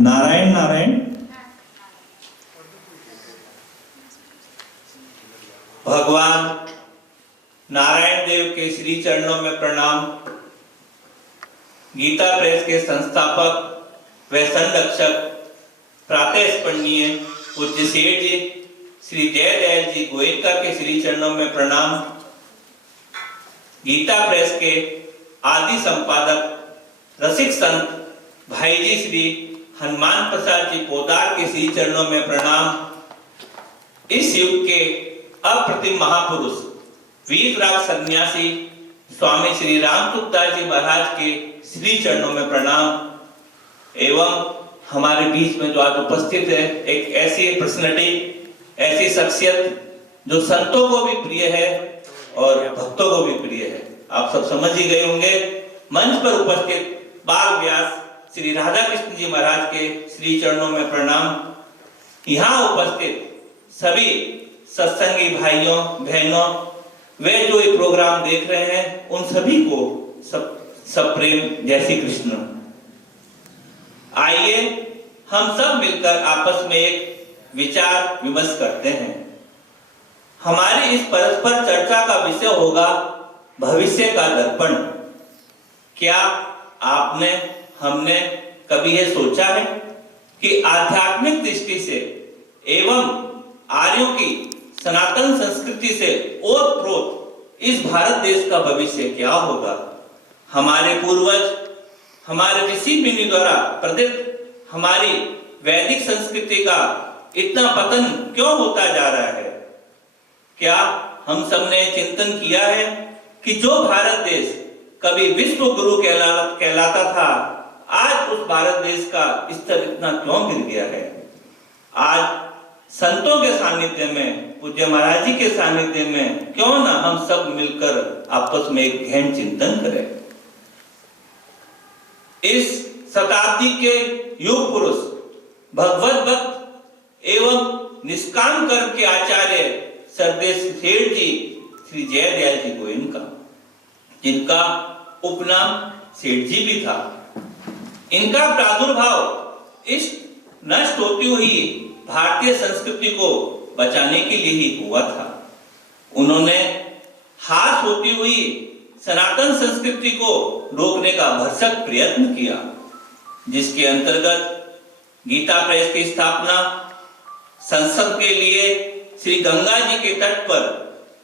नारायण नारायण। भगवान नारायण देव के श्री चरणों में प्रणाम। गीता प्रेस के संस्थापक व संरक्षक प्रातःस्मरणीय पूज्य सेठ जी श्री जयदयाल जी गोयनका के श्री चरणों में प्रणाम। गीता प्रेस के आदि संपादक रसिक संत भाई जी श्री हनुमान प्रसाद जी पोदार के श्री चरणों में प्रणाम। इस युग के अप्रतिम महापुरुष वीतराग सन्यासी स्वामी श्री रामसुखदास जी महाराज के श्री चरणों में प्रणाम। एवं हमारे बीच में जो आज उपस्थित है एक ऐसी पर्सनैलिटी, ऐसी शख्सियत जो संतों को भी प्रिय है और भक्तों को भी प्रिय है। आप सब समझ ही गए होंगे। मंच पर उपस्थित बाल व्यास श्री राधा कृष्ण जी महाराज के श्री चरणों में प्रणाम। यहाँ उपस्थित सभी सत्संगी भाइयों बहनों, वे जो ये प्रोग्राम देख रहे हैं उन सभी को सब प्रेम जय श्री कृष्ण। आइए हम सब मिलकर आपस में एक विचार विमर्श करते हैं। हमारी इस परस्पर चर्चा का विषय होगा भविष्य का दर्पण। क्या आपने हमने कभी यह सोचा है कि आध्यात्मिक दृष्टि से एवं आर्यों की सनातन संस्कृति से ओतप्रोत इस भारत देश का भविष्य क्या होगा? हमारे पूर्वज, हमारे ऋषि मुनि द्वारा प्रदत्त हमारी वैदिक संस्कृति का इतना पतन क्यों होता जा रहा है? क्या हम सबने चिंतन किया है कि जो भारत देश कभी विश्व गुरु कहलाता था, आज उस भारत देश का स्तर इतना क्यों गिर गया है? आज संतों के सानिध्य में, पूज्य महाराज जी के सानिध्य में क्यों ना हम सब मिलकर आपस में एक गहन चिंतन करें। इस शताब्दी के युग पुरुष, भगवत भक्त एवं निष्काम कर्म के आचार्य सरदेश सेठ जी श्री जयदयाल जी गोयनका, जिनका उपनाम सेठ जी भी था, इनका प्रादुर्भाव इस नष्ट होती हुई भारतीय संस्कृति को बचाने के लिए ही हुआ था। उन्होंने हास होती हुई सनातन संस्कृति को रोकने का भरसक प्रयत्न किया, जिसके अंतर्गत गीता प्रेस की स्थापना, संसद के लिए श्री गंगा जी के तट पर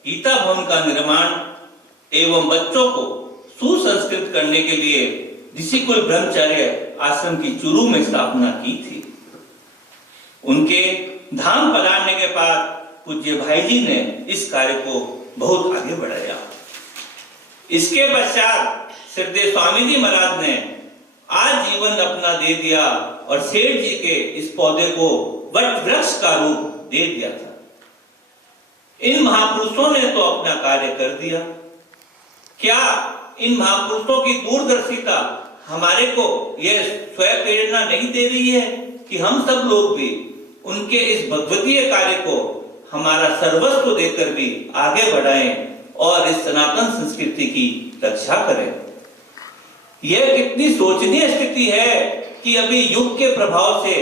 गीता भवन का निर्माण एवं बच्चों को सुसंस्कृत करने के लिए ऋषिकुल ब्रह्मचर्य आश्रम की चुरू में स्थापना की थी। उनके धाम पधारने के बाद पूज्य भाई जी ने इस कार्य को बहुत आगे बढ़ाया। इसके पश्चात श्रद्धेय स्वामी जी महाराज ने आज जीवन अपना दे दिया और सेठ जी के इस पौधे को वट वृक्ष का रूप दे दिया था। इन महापुरुषों ने तो अपना कार्य कर दिया। क्या इन महापुरुषों की दूरदर्शिता हमारे को यह स्वयं प्रेरणा नहीं दे रही है कि हम सब लोग भी उनके इस भगवतीय कार्य को हमारा सर्वस्व देकर भी आगे बढ़ाएं और इस सनातन संस्कृति की रक्षा करें? यह कितनी शोचनीय स्थिति है कि अभी युग के प्रभाव से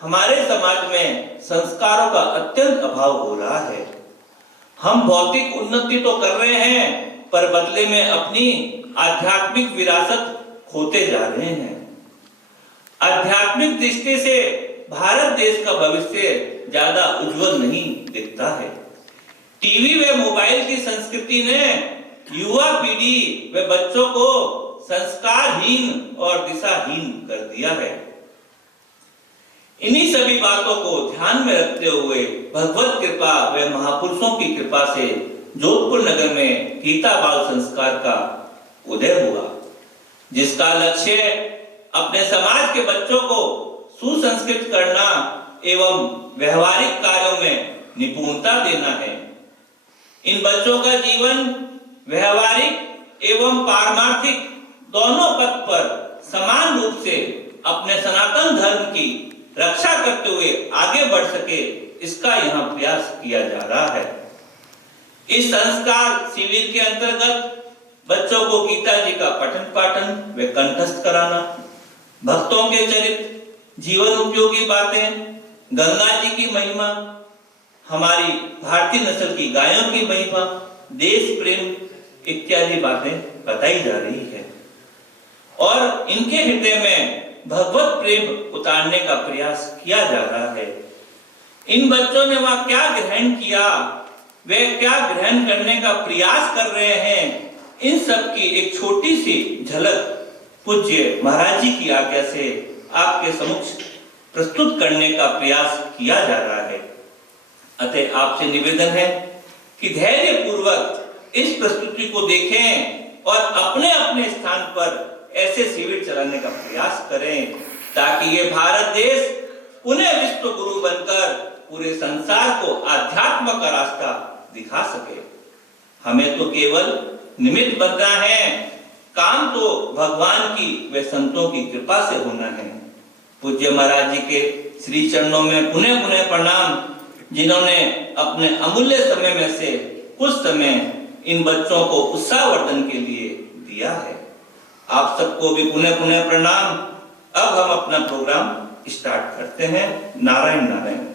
हमारे समाज में संस्कारों का अत्यंत अभाव हो रहा है। हम भौतिक उन्नति तो कर रहे हैं, पर बदले में अपनी आध्यात्मिक विरासत खोते जा रहे हैं। आध्यात्मिक दृष्टि से भारत देश का भविष्य ज्यादा उज्जवल नहीं दिखता है। टीवी व मोबाइल की संस्कृति ने युवा पीढ़ी व बच्चों को संस्कारहीन और दिशाहीन कर दिया है। इन्हीं सभी बातों को ध्यान में रखते हुए भगवत कृपा व महापुरुषों की कृपा से जोधपुर नगर में गीता बाल संस्कार का उदय हुआ, जिसका लक्ष्य अपने समाज के बच्चों को सुसंस्कृत करना एवं व्यवहारिक कार्यों में निपुणता देना है। इन बच्चों का जीवन व्यवहारिक एवं पारमार्थिक दोनों पथ पर समान रूप से अपने सनातन धर्म की रक्षा करते हुए आगे बढ़ सके, इसका यहाँ प्रयास किया जा रहा है। इस संस्कार शिविर के अंतर्गत बच्चों को गीता जी का पठन पाठन व कंठस्थ कराना, भक्तों के चरित्र, जीवन उपयोगी बातें, गंगा जी की महिमा, हमारी भारतीय नस्ल की गायों की महिमा, देश प्रेम इत्यादि बातें बताई जा रही है और इनके हृदय में भगवत प्रेम उतारने का प्रयास किया जा रहा है। इन बच्चों ने वहां क्या ग्रहण किया, वे क्या ग्रहण करने का प्रयास कर रहे हैं, इन सब की एक छोटी सी झलक पूज्य महाराज जी की आज्ञा से आपके समक्ष प्रस्तुत करने का प्रयास किया जा रहा है। अतः आपसे निवेदन है कि धैर्य पूर्वक इस प्रस्तुति को देखें और अपने अपने स्थान पर ऐसे शिविर चलाने का प्रयास करें ताकि ये भारत देश पुनः विश्व गुरु बनकर पूरे संसार को आध्यात्म का रास्ता दिखा सके। हमें तो केवल निमित्त बनना है, काम तो भगवान की व संतों की कृपा से होना है। पूज्य महाराज जी के श्री चरणों में पुनः पुनः प्रणाम, जिन्होंने अपने अमूल्य समय में से कुछ समय इन बच्चों को उत्साहवर्धन के लिए दिया है। आप सबको भी पुनः पुनः प्रणाम। अब हम अपना प्रोग्राम स्टार्ट करते हैं। नारायण नारायण।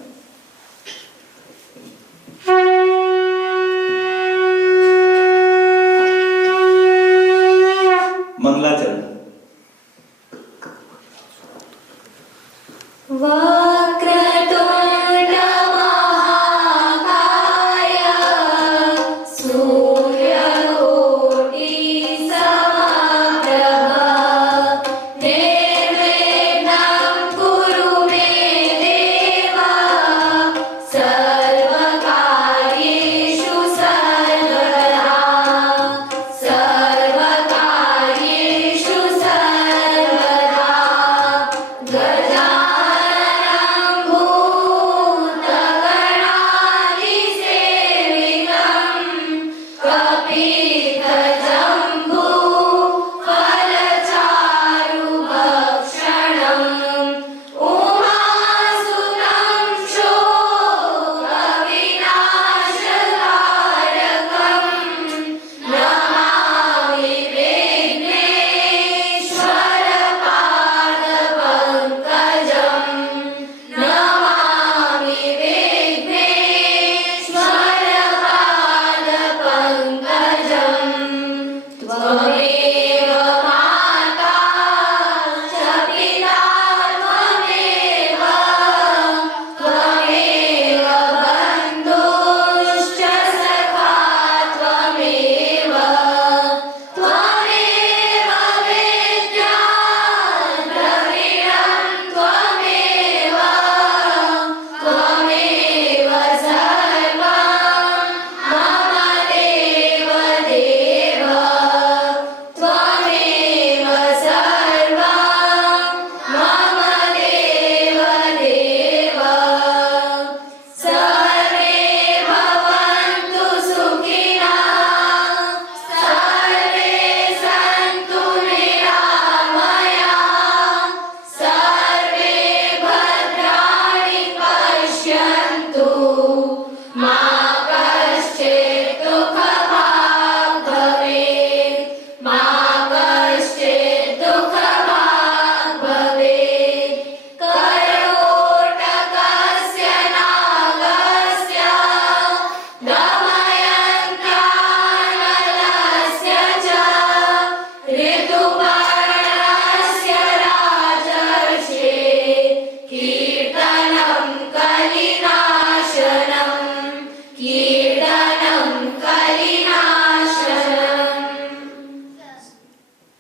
मंगलाचरण।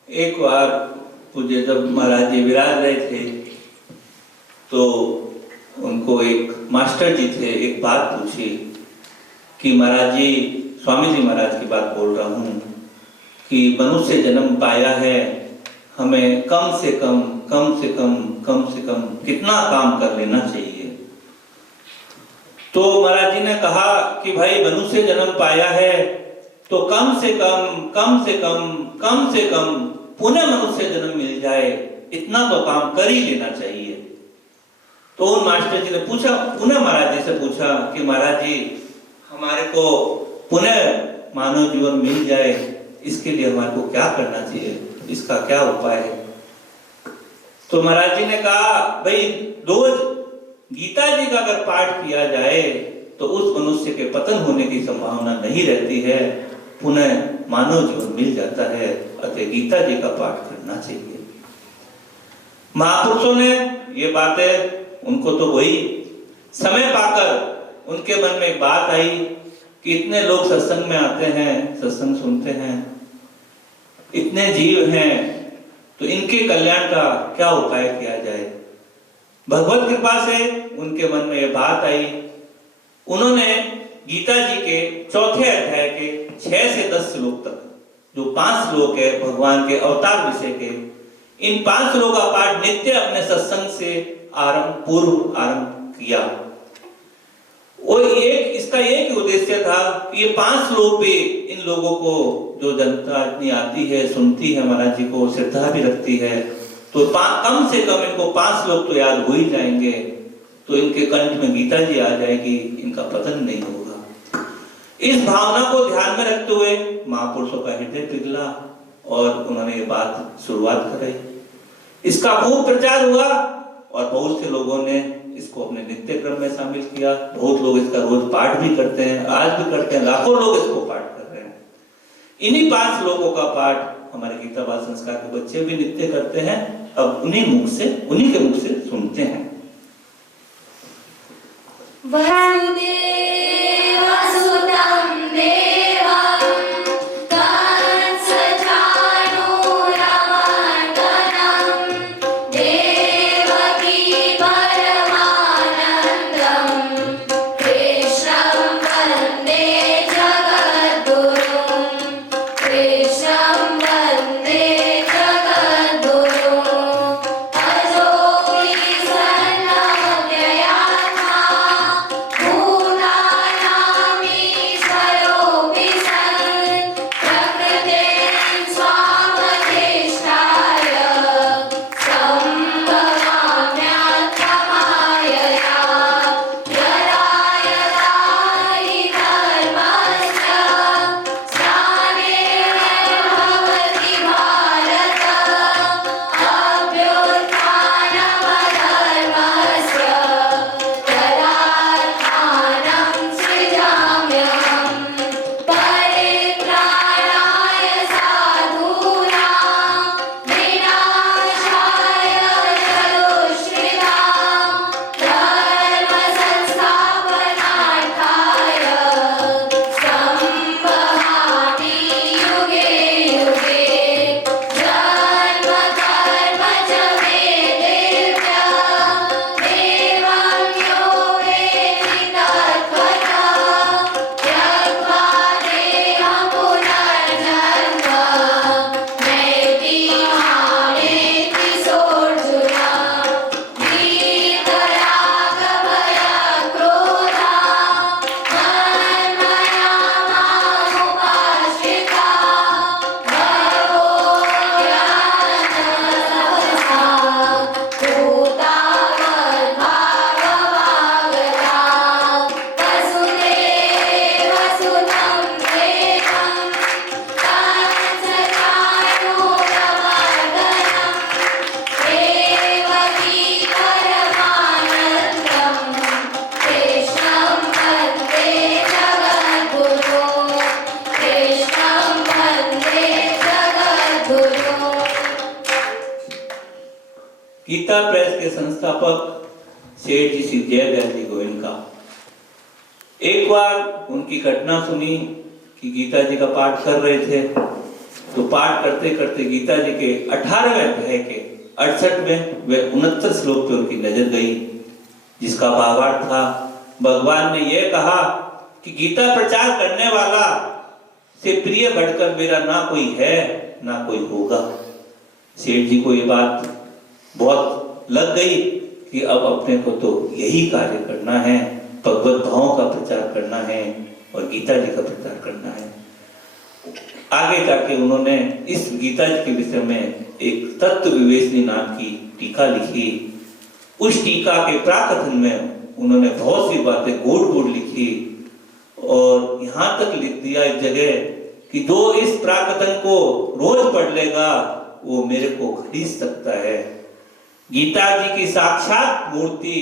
एक बार पूज्य जब महाराज जी विराज रहे थे तो उनको एक मास्टर जी थे एक बात पूछी कि महाराज जी, स्वामी जी महाराज की बात बोल रहा हूँ कि मनुष्य जन्म पाया है, हमें कम से कम कितना काम कर लेना चाहिए। तो महाराज जी ने कहा कि भाई मनुष्य जन्म पाया है तो कम से कम पुनः मनुष्य जन्म मिल जाए, इतना तो काम कर ही लेना चाहिए। तो उन मास्टर जी ने पूछा, पुनः महाराज जी से पूछा कि महाराज जी, हमारे को पुनः मानव जीवन मिल जाए, इसके लिए हमारे को क्या करना चाहिए, इसका क्या उपाय है। तो तो महाराज जी ने कहा भाई रोज गीता जी का अगर पाठ किया जाए तो उस मनुष्य के पतन होने की संभावना नहीं रहती है, पुनः मानव जीवन मिल जाता है। अतः गीता जी का पाठ करना चाहिए। महापुरुषों ने ये बातें उनको तो वही समय पाकर उनके मन में एक बात आई कि इतने लोग सत्संग में आते हैं, सत्संग सुनते हैं, इतने जीव हैं, तो इनके कल्याण का क्या उपाय किया जाए। भगवत कृपा से उनके मन में ये बात आई। उन्होंने गीता जी के चौथे अध्याय के 6 से 10 श्लोक तक, जो 5 श्लोक है भगवान के अवतार विषय के, इन 5 श्लोक का पाठ नित्य अपने सत्संग से पूर्व आरंभ किया। और इसका एक ही उद्देश्य था कि ये 5 श्लोक पे इन लोगों को, जो जनता इतनी आती है, सुनती है, महाराज जी को श्रद्धा भी रखती है, तो कम से कम इनको 5 श्लोक तो याद हो ही जाएंगे, तो इनके कंठ में गीता जी आ जाएगी, इनका पतन नहीं होगा। इस भावना को ध्यान में रखते हुए महापुरुषों का हृदय पिघला और उन्होंने ये बात शुरुआत कराई। इसका खूब प्रचार हुआ और बहुत से लोगों ने इसको अपने नित्य क्रम में शामिल किया। बहुत लोग इसका रोज पाठ भी करते हैं, आज भी करते हैं, लाखों लोग इसको पाठ कर रहे हैं। इन्हीं 5 श्लोकों का पाठ हमारे गीता बाल संस्कार के बच्चे भी नित्य करते हैं। अब उन्हीं के मुख से सुनते हैं। गीता प्रेस के संस्थापक सेठ जी श्री जयदयाल जी गोविंद का एक बार उनकी घटना सुनी कि गीता जी का पाठ कर रहे थे, तो पाठ करते करते गीता जी के 18वें अध्याय के 68वें व 69 श्लोक पे उनकी नजर गई, जिसका भावार्थ था भगवान ने यह कहा कि गीता प्रचार करने वाला से प्रिय बढ़कर मेरा ना कोई है ना कोई होगा। सेठ जी को ये बात बहुत लग गई कि अब अपने को तो यही कार्य करना है, भगवत भावों का प्रचार करना है और गीता जी का प्रचार करना है। आगे जाके उन्होंने इस गीता जी के विषय में एक तत्व विवेचनी नाम की टीका लिखी। उस टीका के प्राकथन में उन्होंने बहुत सी बातें गोड़ गोड़ लिखी और यहाँ तक लिख दिया एक जगह कि जो इस प्राकथन को रोज पढ़ लेगा वो मेरे को खरीद सकता है। गीता जी की साक्षात मूर्ति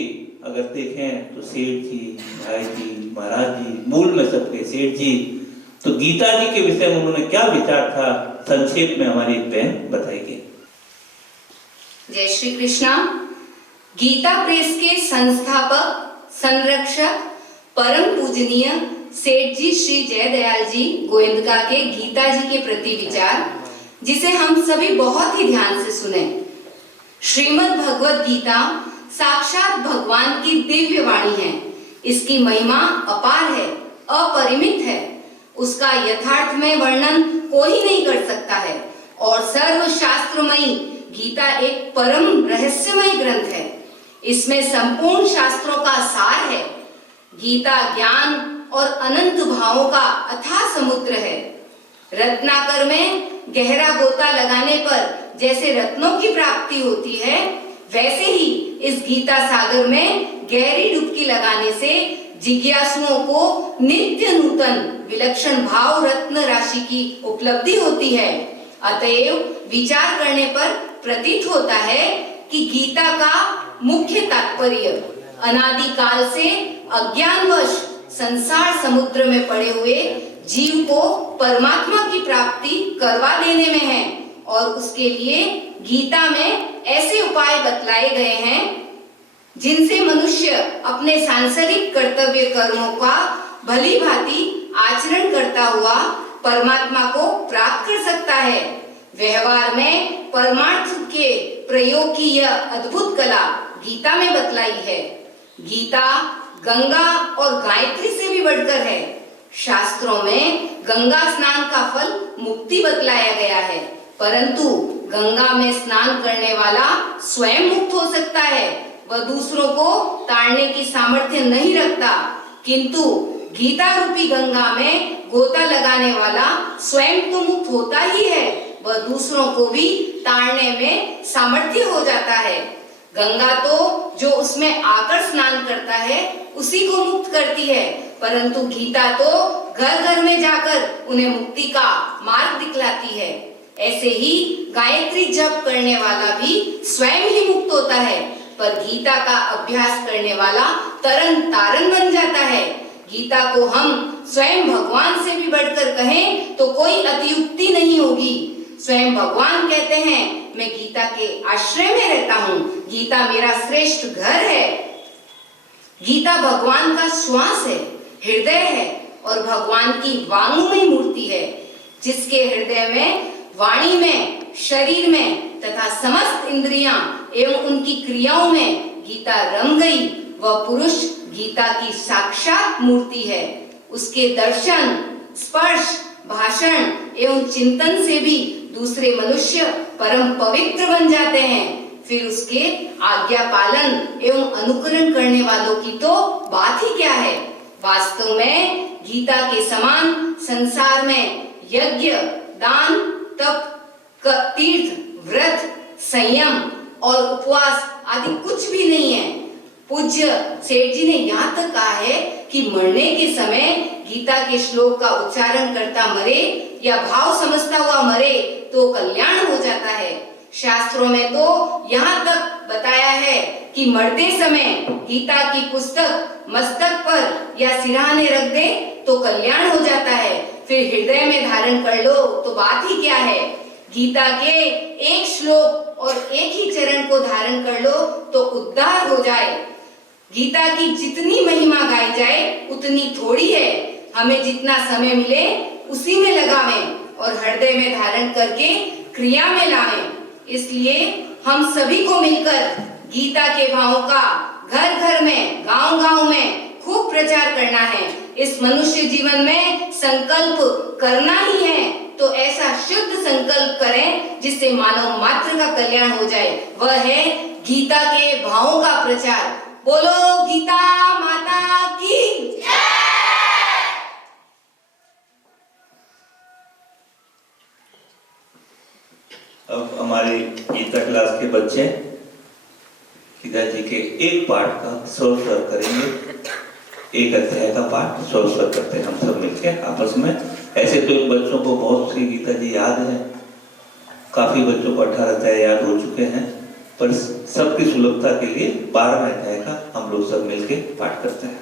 अगर देखें तो सेठ जी, भाई जी, महाराज जी, मूल में सबके सेठ जी। तो गीता जी के विषय में उन्होंने क्या विचार था, संक्षेप में हमारी बहन बताएगी। जय श्री कृष्णा। गीता प्रेस के संस्थापक, संरक्षक, परम पूजनीय सेठ जी श्री जयदयाल जी गोयंदका के गीता जी के प्रति विचार, जिसे हम सभी बहुत ही ध्यान से सुने। श्रीमद् भगवत गीता साक्षात भगवान की दिव्य वाणी है। इसकी महिमा अपार है, अपरिमित है। उसका यथार्थ में वर्णन कोई नहीं कर सकता है। और सर्वशास्त्रमयी गीता एक परम रहस्यमय ग्रंथ है। इसमें संपूर्ण शास्त्रों का सार है। गीता ज्ञान और अनंत भावों का अथाह समुद्र है। रत्नाकर में गहरा गोता लगाने पर जैसे रत्नों की प्राप्ति होती है, वैसे ही इस गीता सागर में गहरी डुबकी लगाने से जिज्ञासुओं को नित्य नूतन विलक्षण भाव रत्न राशि की उपलब्धि होती है। अतएव विचार करने पर प्रतीत होता है कि गीता का मुख्य तात्पर्य अनादि काल से अज्ञानवश संसार समुद्र में पड़े हुए जीव को परमात्मा की प्राप्ति करवा देने में है। और उसके लिए गीता में ऐसे उपाय बतलाए गए हैं जिनसे मनुष्य अपने सांसारिक कर्तव्य कर्मों का भली भांति आचरण करता हुआ परमात्मा को प्राप्त कर सकता है। व्यवहार में परमार्थ के प्रयोग की यह अद्भुत कला गीता में बतलाई है। गीता गंगा और गायत्री से भी बढ़कर है। शास्त्रों में गंगा स्नान का फल मुक्ति बतलाया गया है, परंतु गंगा में स्नान करने वाला स्वयं मुक्त हो सकता है। वह दूसरों को ताड़ने की सामर्थ्य नहीं रखता, किंतु गीता रूपी गंगा में गोता लगाने वाला स्वयं तो मुक्त होता ही है, वह दूसरों को भी ताड़ने में सामर्थ्य हो जाता है। गंगा तो जो उसमें आकर स्नान करता है उसी को मुक्त करती है, परंतु गीता तो घर घर में जाकर उन्हें मुक्ति का मार्ग दिखलाती है। ऐसे ही गायत्री जप करने वाला भी स्वयं ही मुक्त होता है, पर गीता का अभ्यास करने वाला तरन तारन बन जाता है। गीता को हम स्वयं भगवान से भी बढ़कर कहें तो कोई अतियुक्ति नहीं होगी। स्वयं भगवान कहते हैं, मैं गीता के आश्रय में रहता हूँ, गीता मेरा श्रेष्ठ घर है। गीता भगवान का श्वास है, हृदय है और भगवान की वांगमयी मूर्ति है, जिसके हृदय में, वाणी में, शरीर में तथा समस्त इंद्रियां एवं उनकी क्रियाओं में गीता रम गई। वह पुरुष गीता की साक्षात मूर्ति है। उसके दर्शन, स्पर्श, भाषण एवं चिंतन से भी दूसरे मनुष्य परम पवित्र बन जाते हैं। फिर उसके आज्ञा पालन एवं अनुकरण करने वालों की तो बात ही क्या है। वास्तव में गीता के समान संसार में यज्ञ, दान, तप, तीर्थ, व्रत, संयम और उपवास आदि कुछ भी नहीं है। पूज्य सेठ जी ने यहाँ तक कहा है कि मरने के समय गीता के श्लोक का उच्चारण करता मरे या भाव समझता हुआ मरे तो कल्याण हो जाता है। शास्त्रों में तो यहाँ तक बताया है कि मरते समय गीता की पुस्तक मस्तक पर या सिरहाने रख दे तो कल्याण हो जाता है। फिर हृदय में धारण कर लो तो बात ही क्या है। गीता के एक श्लोक और एक ही चरण को धारण कर लो तो उद्धार हो जाए। गीता की जितनी महिमा गाई जाए उतनी थोड़ी है। हमें जितना समय मिले उसी में लगावें और हृदय में धारण करके क्रिया में लावें। इसलिए हम सभी को मिलकर गीता के भावों का घर घर में, गांव गांव में खूब प्रचार करना है। इस मनुष्य जीवन में संकल्प करना ही है तो ऐसा शुद्ध संकल्प करें जिससे मानव मात्र का कल्याण हो जाए। वह है गीता के भावों का प्रचार। बोलो गीता माता की जय। अब हमारे गीता क्लास के बच्चे गीता जी के एक पाठ का स्वर करेंगे। एक अध्याय का पाठ स्वर करते हैं हम सब मिलकर आपस में। ऐसे तो इन बच्चों को बहुत सी गीता जी याद है, काफी बच्चों को 18 अध्याय याद हो चुके हैं, पर सबकी सुलभता के लिए 12वें अध्याय का हम लोग सब मिलके पाठ करते हैं।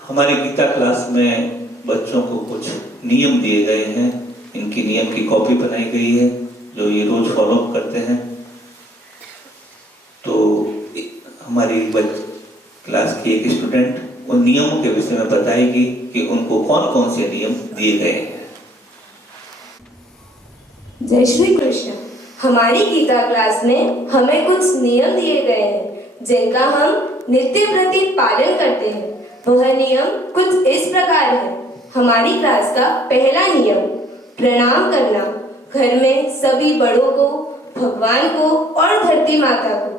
हमारी गीता क्लास में बच्चों को कुछ नियम दिए गए हैं, इनकी नियम की कॉपी बनाई गई है जो ये रोज फॉलो करते हैं। तो हमारी क्लास की एक स्टूडेंट उन नियमों के विषय में बताएगी कि उनको कौन कौन से नियम दिए गए हैं। जय श्री कृष्ण। हमारी गीता क्लास में हमें कुछ नियम दिए गए हैं जिनका हम नित्य प्रति पालन करते हैं। वह नियम कुछ इस प्रकार है। हमारी क्लास का पहला नियम प्रणाम करना। घर में सभी बड़ों को, भगवान को और धरती माता को।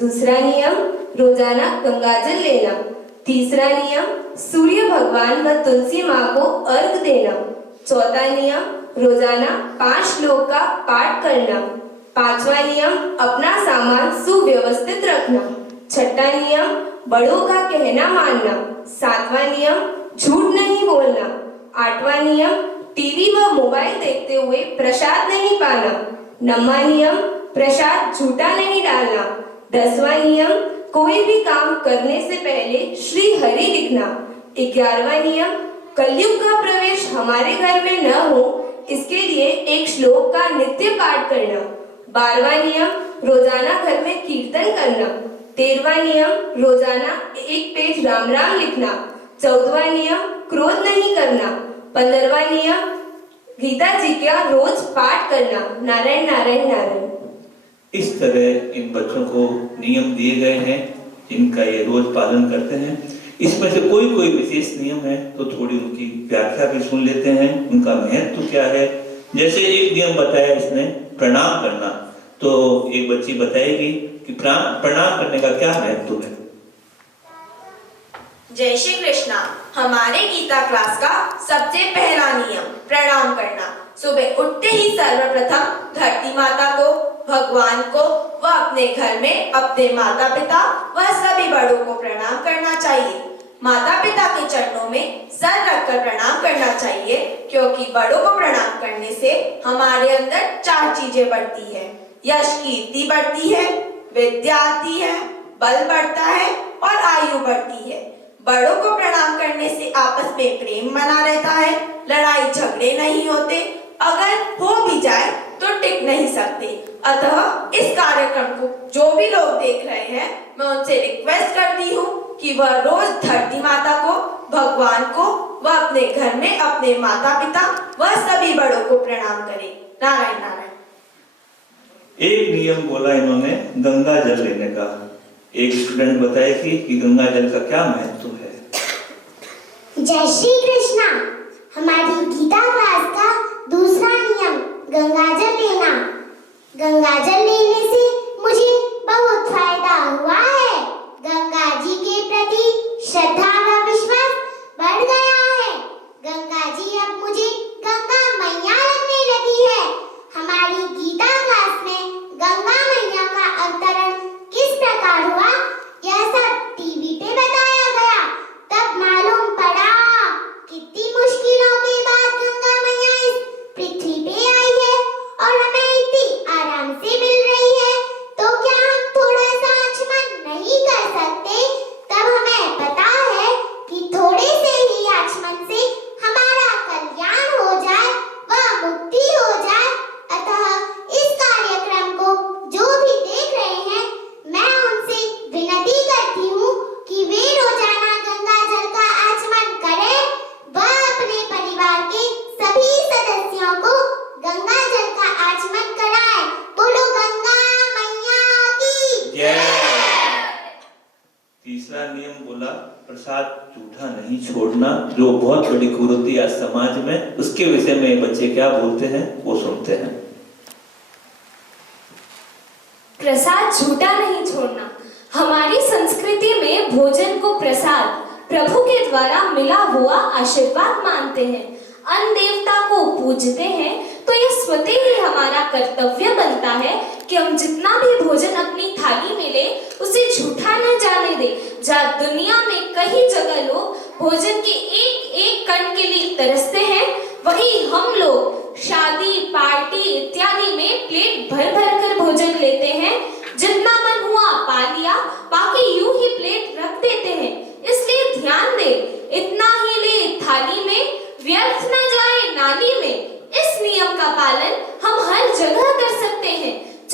दूसरा नियम रोजाना गंगाजल लेना। तीसरा नियम सूर्य भगवान व तुलसी माँ को अर्घ देना। चौथा नियम रोजाना 5 श्लोक का पाठ करना। 5वां नियम अपना सामान सुव्यवस्थित रखना। छठा नियम बड़ों का कहना मानना। 7वां नियम झूठ नहीं बोलना। 8वां नियम टीवी व मोबाइल देखते हुए प्रसाद नहीं पाना। 9वां नियम प्रसाद झूठा नहीं डालना। 10वां नियम कोई भी काम करने से पहले श्री हरि लिखना। 11वां नियम कलयुग का प्रवेश हमारे घर में न हो, इसके लिए एक श्लोक का नित्य पाठ करना। 12वां नियम रोजाना घर में कीर्तन करना। 13वां नियम रोजाना 1 पेज राम राम लिखना। 14वां नियम क्रोध नहीं करना। 15वां नियम गीता जी का रोज पाठ करना। नारायण नारायण नारायण। इस तरह इन बच्चों को नियम दिए गए हैं जिनका ये रोज पालन करते हैं। इसमें से कोई कोई विशेष नियम है तो थोड़ी उनकी व्याख्या भी सुन लेते हैं, उनका महत्व क्या है। जैसे एक नियम बताया इसने प्रणाम करना, तो एक बच्ची बताएगी कि प्रणाम करने का क्या महत्व है। जय श्री कृष्णा। हमारे गीता क्लास का सबसे पहला नियम प्रणाम करना। सुबह उठते ही सर्वप्रथम धरती माता को, भगवान को व अपने घर में अपने माता पिता व सभी बड़ों को प्रणाम करना चाहिए। माता पिता के चरणों में सर रखकर प्रणाम करना चाहिए, क्योंकि बड़ों को प्रणाम करने से हमारे अंदर 4 चीजें बढ़ती है। यश कीर्ति बढ़ती है, विद्या आती है, बल बढ़ता है और आयु बढ़ती है। बड़ों को प्रणाम करने से आपस में प्रेम बना रहता है, लड़ाई झगड़े नहीं होते, अगर हो भी जाए तो टिक नहीं सकते। अतः इस कार्यक्रम को जो भी लोग देख रहे हैं, मैं उनसे रिक्वेस्ट करती हूँ कि वह रोज धरती माता को, भगवान को व अपने घर में अपने माता पिता व सभी बड़ों को प्रणाम करें। नारायण नारायण। एक नियम बोला इन्होंने गंगा जल लेने का। एक स्टूडेंट बताएगी कि गंगा जल का क्या महत्व है। जय श्री कृष्णा। हमारी गीता क्लास का दूसरा नियम गंगाजल लेना। गंगाजल लेने से मुझे बहुत फायदा हुआ है। गंगा जी के प्रति श्रद्धा व विश्वास बढ़ गया है। गंगा जी अब मुझे गंगा मैया लगने लगी है। हमारी गीता क्लास में गंगा मैया का अवतरण किस प्रकार हुआ, यह सब टीवी पे बताया गया। तब मालूम पड़ा कितनी मुश्किलों के बाद गंगा मैया इस पृथ्वी पे आई है और हमें इतनी आराम से मिल रही है। तो क्या हम थोड़ा सा आचमन नहीं कर सकते? तब हमें पता है कि थोड़े से ही आचमन से हमारा कल्याण हो जाए व मुक्ति हो जाए। अतः इस कार्यक्रम को जो भी देख रहे हैं, मैं उनसे विनती करती हूँ कि वे रोजाना गंगा जल का आचमन करें व अपने परिवार के सभी सदस्यों को गंगा जल का आचमन कराएं। बोलो गंगा मैया की जय। तीसरा नियम बोला प्रसाद झूठा नहीं छोड़ना, जो बहुत बड़ी कुरीति है समाज में। उसके विषय में बच्चे क्या बोलते हैं वो सुनते हैं। प्रसाद झूठा नहीं छोड़ना। हमारी संस्कृति में भोजन को प्रसाद, प्रभु के द्वारा मिला हुआ आशीर्वाद मानते हैं। अन्न देवता को पूजते हैं, तो यह स्वतः ही हमारा कर्तव्य बनता है कि हम जितना भी भोजन अपनी थाली में ले, उसे झूठा न जाने दे। जहाँ दुनिया में कई जगह लोग भोजन के एक एक कण के लिए तरसते हैं, वहीं हम लोग शादी, पार्टी इत्यादि में प्लेट भर भर कर भोजन लेते हैं। जितना मन हुआ पा लिया, बाकी यूं ही प्लेट रख देते हैं। इसलिए ध्यान दे, इतना ही ले थाली में, व्यर्थ न जाए नाली में। इस नियम का पालन हम हर जगह कर सकते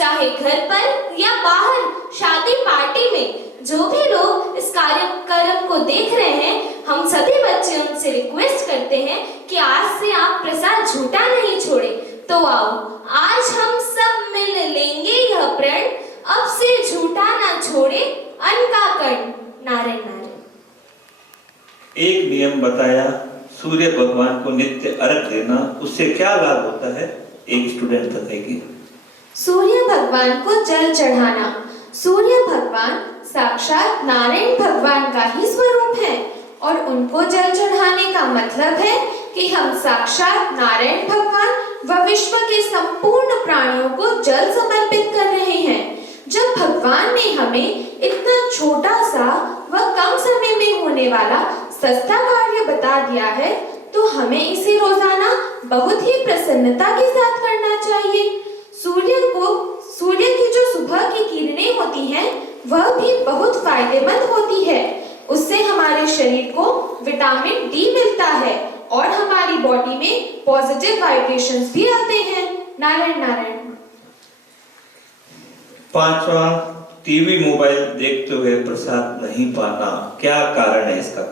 चाहे घर पर या बाहर शादी पार्टी में जो भी लोग इस कार्यक्रम को देख रहे हैं, हम सभी बच्चे उनसे रिक्वेस्ट करते हैं कि आज से आप प्रसाद झूठा नहीं छोड़े। तो आओ आज हम सब मिल लेंगे यह प्रण, अब से झूठा ना छोड़े अन्न का कर्ण। नारायण नारायण। एक नियम बताया, सूर्य भगवान को नित्य अर्घ देना, उससे क्या लाभ होता है? एक स्टूडेंट बताएगी। सूर्य भगवान को जल चढ़ाना। सूर्य भगवान साक्षात नारायण भगवान का ही स्वरूप है और उनको जल चढ़ाने का मतलब है कि हम साक्षात नारायण भगवान व विश्व के संपूर्ण प्राणियों को जल समर्पित कर रहे हैं। जब भगवान ने हमें इतना छोटा सा व कम समय में होने वाला सस्ता कार्य बता दिया है, तो हमें इसे रोजाना बहुत ही प्रसन्नता के साथ करना चाहिए। सूर्य की जो सुबह की किरणें होती हैं, वह भी बहुत फायदेमंद होती है। उससे हमारे शरीर को विटामिन डी मिलता है और हमारी बॉडी में पॉजिटिव वाइब्रेशंस भी आते हैं। नारायण नारायण। पांचवा, टीवी मोबाइल देखते हुए प्रसाद नहीं पाना, क्या कारण है इसका?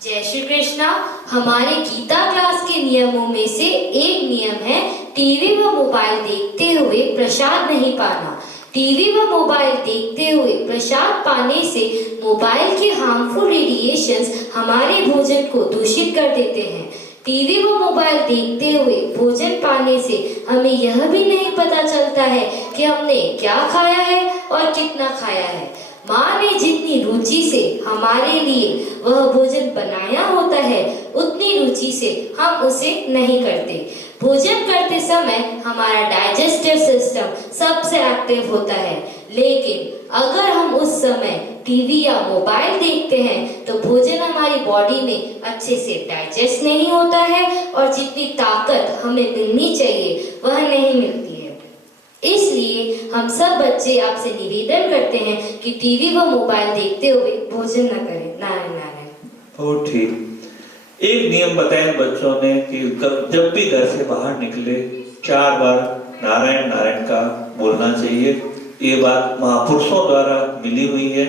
जय श्री कृष्णा। हमारे गीता क्लास के नियमों में से एक नियम है टीवी व मोबाइल देखते हुए प्रसाद नहीं पाना। टीवी व मोबाइल देखते हुए प्रसाद पाने से मोबाइल के हार्मफुल रेडिएशंस हमारे भोजन को दूषित कर देते हैं। टीवी व मोबाइल देखते हुए भोजन पाने से हमें यह भी नहीं पता चलता है कि हमने क्या खाया है और कितना खाया है। माँ ने जितनी रुचि से हमारे लिए वह भोजन बनाया होता है, उतनी रुचि से हम उसे नहीं करते। भोजन करते समय हमारा डाइजेस्टिव सिस्टम सबसे एक्टिव होता है, लेकिन अगर हम उस समय टीवी या मोबाइल देखते हैं तो भोजन हमारी बॉडी में अच्छे से डाइजेस्ट नहीं होता है और जितनी ताकत हमें मिलनी चाहिए वह नहीं मिलती है। इसलिए हम सब बच्चे आपसे निवेदन करते हैं कि टीवी व मोबाइल देखते हुए भोजन न करें। नारायण नारायण। बहुत ठीक। एक नियम बताया बच्चों ने कि जब भी घर से बाहर निकले 4 बार नारायण नारायण का बोलना चाहिए। ये बात महापुरुषों द्वारा मिली हुई है।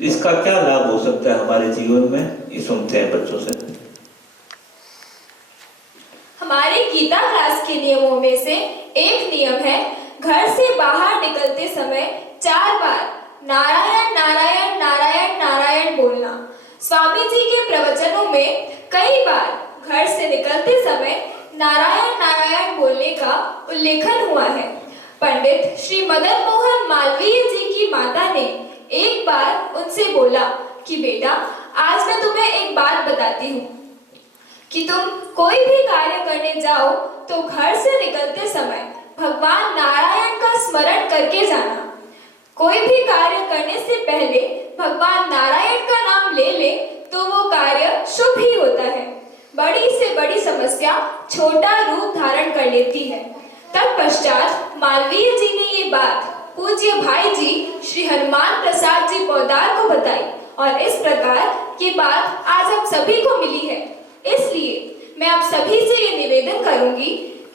इसका क्या लाभ हो सकता है हमारे जीवन में, ये सुनते हैं बच्चों से। हमारे गीता क्लास के नियमों में से एक नियम है घर से बाहर निकलते समय 4 बार नारायण नारायण नारायण नारायण बोलना। स्वामी जी के प्रवचनों में कई बार घर से निकलते समय नारायण नारायण बोलने का उल्लेखन हुआ है। पंडित श्री मदन मोहन मालवीय जी की माता ने एक बार उनसे बोला कि बेटा, आज मैं तुम्हें एक बात बताती हूँ कि तुम कोई भी कार्य करने जाओ तो घर से निकलते समय भगवान नारायण का स्मरण करके जाना। कोई भी कार्य करने से पहले भगवान नारायण का नाम ले ले तो वो कार्य शुभ ही होता है। बड़ी से बड़ी समस्या छोटा रूप धारण कर लेती है। तत्पश्चात मालवीय जी ने ये बात पूज्य भाई जी श्री हनुमान प्रसाद जी पोद्दार को बताई और इस प्रकार ये बात आज हम सभी को मिली है। इसलिए मैं आप सभी से ये निवेदन करूंगी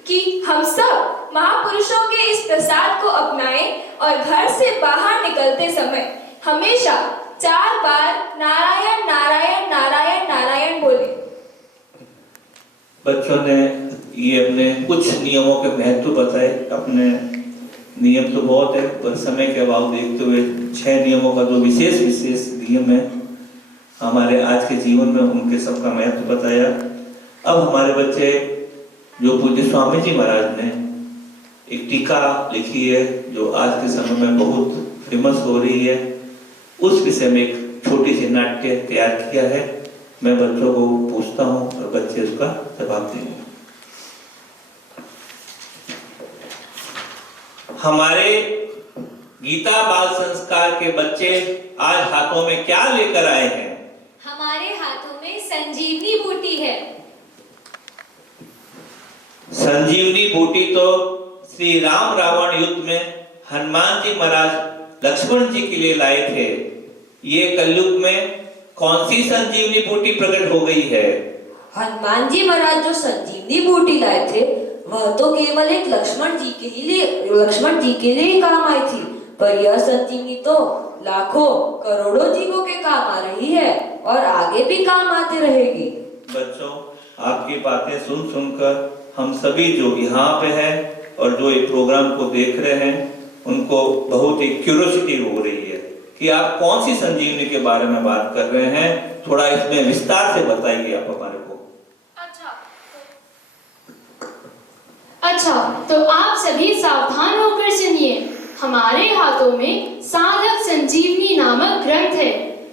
कि हम सब महापुरुषों के इस प्रसाद को अपनाएं और घर से बाहर निकलते समय हमेशा 4 बार नारायण नारायण नारायण नारायण बोले। बच्चों ने ये अपने कुछ नियमों के महत्व बताए। अपने नियम तो बहुत है, पर समय के अभाव देखते हुए 6 नियमों का जो विशेष नियम है हमारे आज के जीवन में, उनके सबका महत्व बताया। अब हमारे बच्चे जो पूज्य स्वामी जी महाराज ने एक टीका लिखी है जो आज के समय में बहुत फेमस हो रही है, उस विषय में एक छोटी सी नाट्य तैयार किया है। मैं बच्चों को पूछता हूँ और बच्चे उसका जवाब देंगे। हमारे गीता बाल संस्कार के बच्चे आज हाथों में क्या लेकर आए हैं? हमारे हाथों में संजीवनी बूटी है। संजीवनी बूटी तो श्री राम रावण युद्ध में हनुमान जी महाराज लक्ष्मण जी के लिए लाए थे। ये कलयुग में कौन सी संजीवनी बूटी प्रकट हो गई है? हनुमान जी महाराज जो संजीवनी बूटी लाए थे वह तो केवल एक लक्ष्मण जी के लिए ही काम आई थी, पर यह संजीवनी तो लाखों करोड़ों जीवों के काम आ रही है और आगे भी काम आते रहेगी। बच्चों, आपकी बातें सुन सुनकर हम सभी जो यहाँ पे हैं और जो ये प्रोग्राम को देख रहे हैं, उनको बहुत ही क्यूरियोसिटी हो रही है कि आप कौन सी संजीवनी के बारे में बात कर रहे हैं। थोड़ा इसमें विस्तार से बताइए आप हमारे को। अच्छा, तो आप सभी सावधान होकर सुनिए। हमारे हाथों में साधक संजीवनी नामक ग्रंथ है,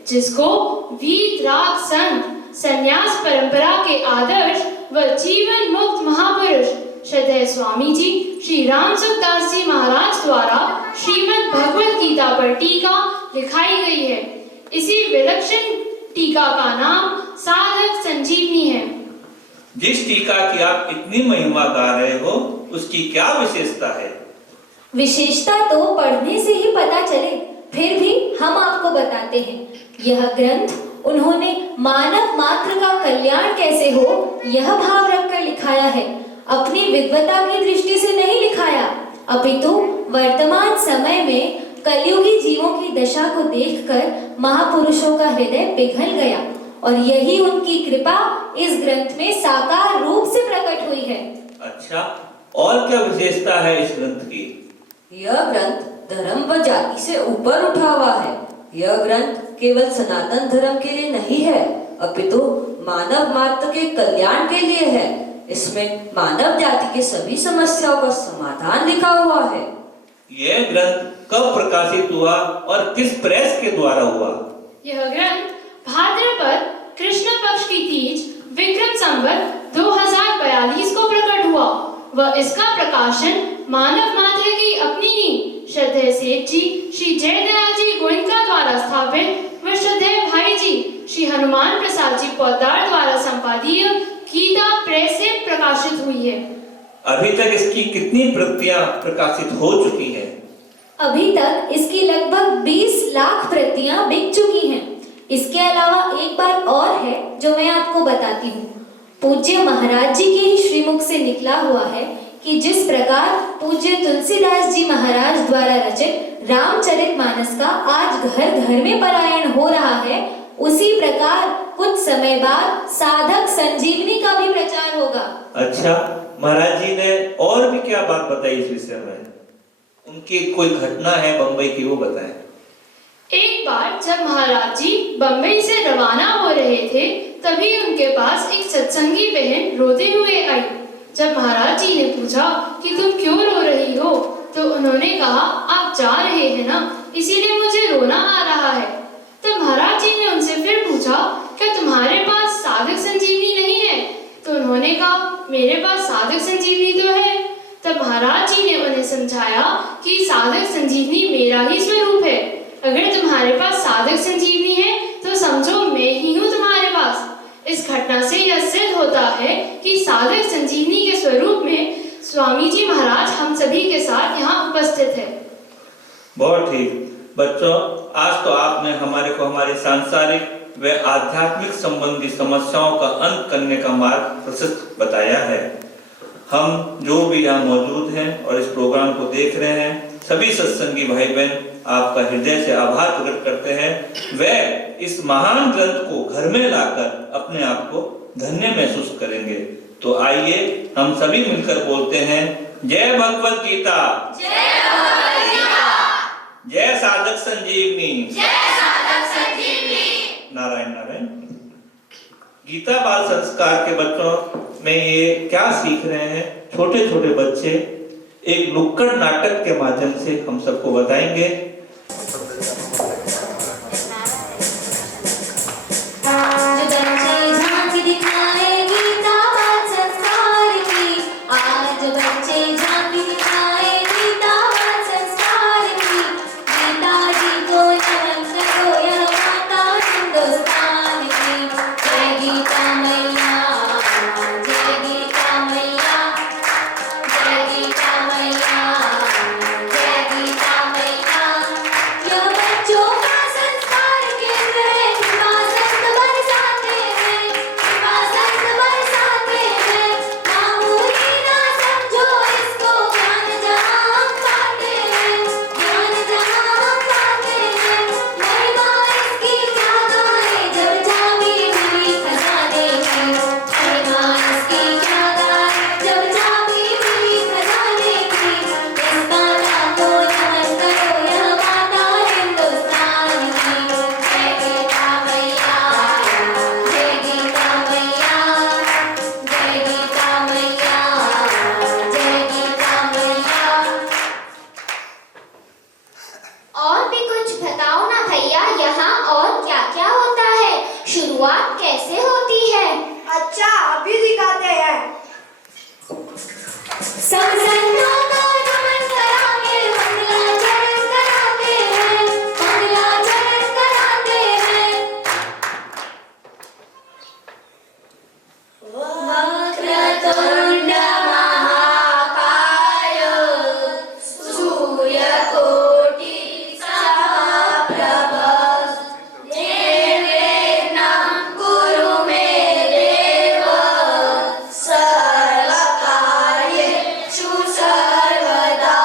जिसको वीतराग संत संन्यास परंपरा के आदर्श व जीवन मुक्त महापुरुष श्रद्धेय स्वामी जी श्री राम सुखदास जी महाराज द्वारा श्रीमद् भगवद गीता पर टीका लिखाई गई है। इसी विलक्षण टीका का नाम साधक संजीवनी है। जिस टीका की आप इतनी महिमा गा रहे हो, उसकी क्या विशेषता है? विशेषता तो पढ़ने से ही पता चले, फिर भी हम आपको बताते हैं। यह ग्रंथ उन्होंने मानव मात्र का कल्याण कैसे हो यह भाव रखकर लिखाया है। अपनी विद्वता की दृष्टि से नहीं लिखाया, अपितु वर्तमान समय में कलयुगी जीवों की दशा को देखकर महापुरुषों का हृदय पिघल गया और यही उनकी कृपा इस ग्रंथ में साकार रूप से प्रकट हुई है। अच्छा, और क्या विशेषता है इस ग्रंथ की? यह ग्रंथ धर्म व जाति से ऊपर उठा हुआ है। यह ग्रंथ केवल सनातन धर्म के लिए नहीं है, अपितु मानव मात्र के कल्याण के लिए है। इसमें मानव जाति की सभी समस्याओं का समाधान लिखा हुआ है। यह ग्रंथ कब प्रकाशित हुआ और किस प्रेस के द्वारा हुआ? यह ग्रंथ भाद्रपद कृष्ण पक्ष की तीज विक्रम संवत 2042 को प्रकट हुआ व इसका प्रकाशन मानव मात्र की अपनी ही श्रद्धेय सेठ जी श्री जयदयाल जी गोइंका द्वारा स्थापित व श्रद्धेय भाई जी श्री हनुमान प्रसाद जी पोद्दार द्वारा संपादीय गीता प्रेस से प्रकाशित हुई है। अभी तक इसकी कितनी प्रतियां प्रकाशित हो चुकी हैं? अभी तक इसकी लगभग 20 लाख प्रतियां बिक चुकी हैं। इसके अलावा एक बात और है जो मैं आपको बताती हूँ। पूज्य महाराज जी के ही श्रीमुख से निकला हुआ है कि जिस प्रकार पूज्य तुलसीदास जी महाराज द्वारा रचित रामचरितमानस का आज घर घर में पारायण हो रहा है, उसी प्रकार कुछ समय बाद साधक संजीवनी का भी प्रचार होगा। अच्छा, महाराज जी ने और भी क्या बात बताई इस विषय में? उनकी कोई घटना है बंबई की, वो बताएं। एक बार जब महाराज जी बंबई से रवाना हो रहे थे, तभी उनके पास एक सत्संगी बहन रोते हुए आई। जब महाराज जी ने पूछा कि तुम क्यों रो रही हो, तो उन्होंने कहा, आप जा रहे हैं ना, इसीलिए मुझे रोना आ रहा है। तब महाराज जी ने उनसे फिर पूछा, क्या तुम्हारे पास साधक संजीवनी नहीं है? तो उन्होंने कहा, मेरे पास साधक संजीवनी तो है। तब महाराज जी ने उन्हें समझाया कि साधक संजीवनी मेरा ही स्वरूप है। अगर तुम्हारे पास साधक संजीवनी है तो समझो मैं ही हूँ तुम्हारे पास। इस घटना से यह सिद्ध होता है कि साधक संजीवनी के स्वरूप में स्वामी जी महाराज हम सभी के साथ यहाँ उपस्थित है। बहुत ठीक बच्चों, आज तो आपने हमारे को हमारी सांसारिक व आध्यात्मिक संबंधी समस्याओं का अंत करने का मार्ग प्रशस्त बताया है। हम जो भी यहाँ मौजूद हैं और इस प्रोग्राम को देख रहे हैं, सभी सत्संगी भाई बहन आपका हृदय से आभार प्रकट करते हैं। वे इस महान ग्रंथ को घर में लाकर अपने आप को धन्य महसूस करेंगे। तो आइए हम सभी मिलकर बोलते हैं, जय भगवद गीता, जय भगवद गीता, जय साधक संजीवनी, जय साधक संजीवनी। नारायण नारायण। गीता बाल संस्कार के बच्चों में ये क्या सीख रहे हैं? छोटे छोटे बच्चे एक नुक्कड़ नाटक के माध्यम से हम सबको बताएंगे। शुरुआत कैसे होती है? अच्छा, अभी दिखाते हैं। सब संतों को नमन कराके मंगलाचरण कराते हैं, मंगलाचरण कराते हैं। वक्रतुंड महाकाय सूर्यकोटि समप्रभ निर्विघ्नं कुरु मे देव सर्वकार्येषु सर्वदा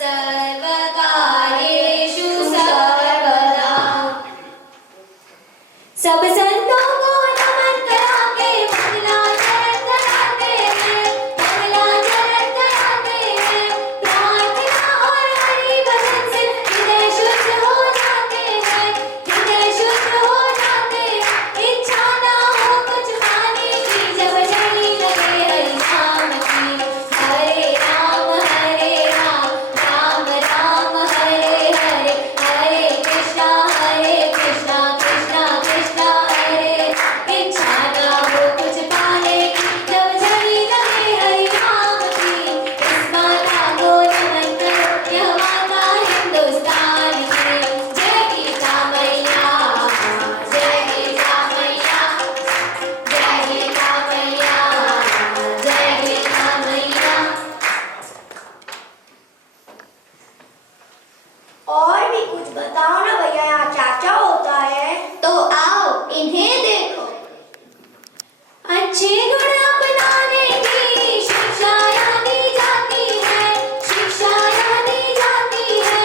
सर्वकार्येषु सर्वदा। सब संतों को नमन कराके मंगलाचरण कराते हैं, मंगलाचरण कराते हैं। प्रार्थना और हरि भजन से हृदय शुद्ध हो जाते हैं, हृदय शुद्ध हो जाते हैं। इच्छा ना हो कुछ पाने की जब चढ़ी लगे हरि नाम की। हरे राम राम राम हरे हरे, हरे कृष्णा कृष्णा कृष्णा हरे। इच्छा ना हो कुछ पाने की जब चढ़ी लगे हरि नाम की। इस माता को नमन करो, यह माता हिंदुस्तान की। जय गीता मैया, जय गीता मैया, जय गीता मैया, जय गीता मैया। और भी कुछ बताओ ना भैया, यहाँ चाचा होता है। तो आओ इन्हें देखो। अच्छे गुण अपनाने की शिक्षा दी जाती है, शिक्षा दी जाती है।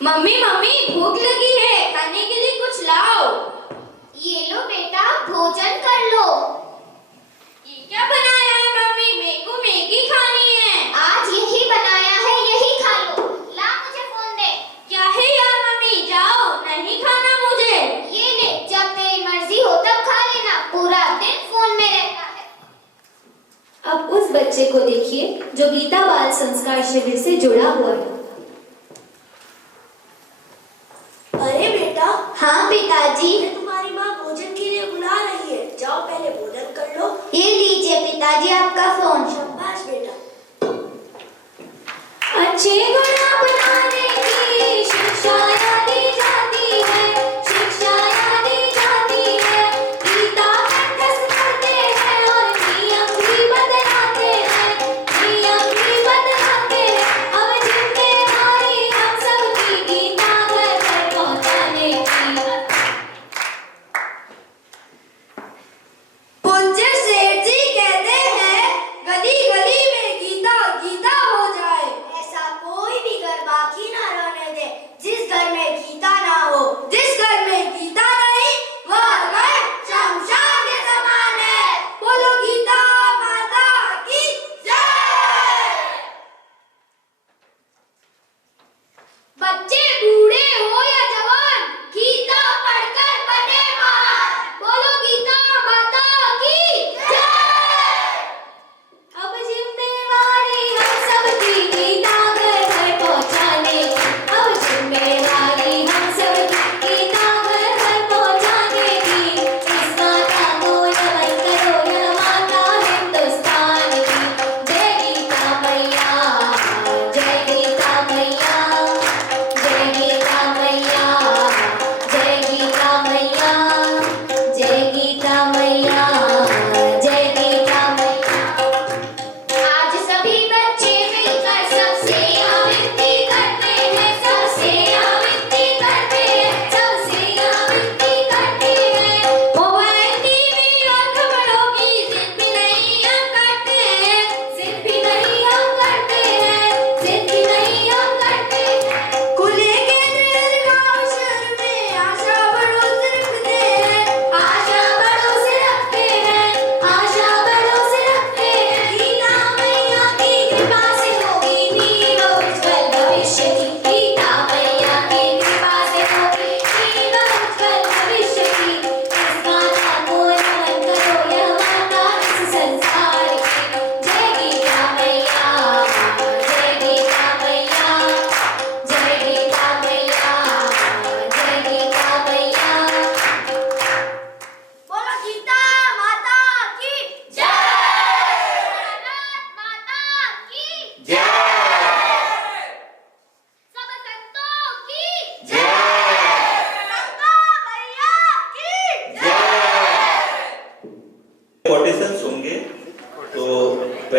मम्मी मम्मी भूख लगी है, खाने के लिए कुछ लाओ। ये लो बेटा, भोजन कर लो। ये क्या बनाया है मम्मी? मेरे को मैगी खानी है। आज यही बनाया है, यही खा लो। ला मुझे फोन दे। क्या है यार मम्मी, जाओ, नहीं खाना मुझे। ये ले, जब तेरी मर्जी हो तब खा लेना, पूरा दिन फोन में रहता है। अब उस बच्चे को देखिए जो गीता बाल संस्कार शिविर से जुड़ा हुआ है। अरे बेटा, हाँ पिताजी। तुम्हारी माँ भोजन के लिए बुला रही है, जाओ पहले भोजन कर लो। ये लीजिए पिताजी आपका फोन। शाबाश बेटा। अच्छे गुण अपनाने की शिक्षा दी जाती है, शिक्षा दी जाती है। गीता कंठस्थ करते हैं और नियम भी बदलाते हैं, नियम भी बदलाते हैं। अब जिम्मेदारी हम सबकी गीता घर पर पहुंचाने की। पूज्य सेठ जी कहते हैं,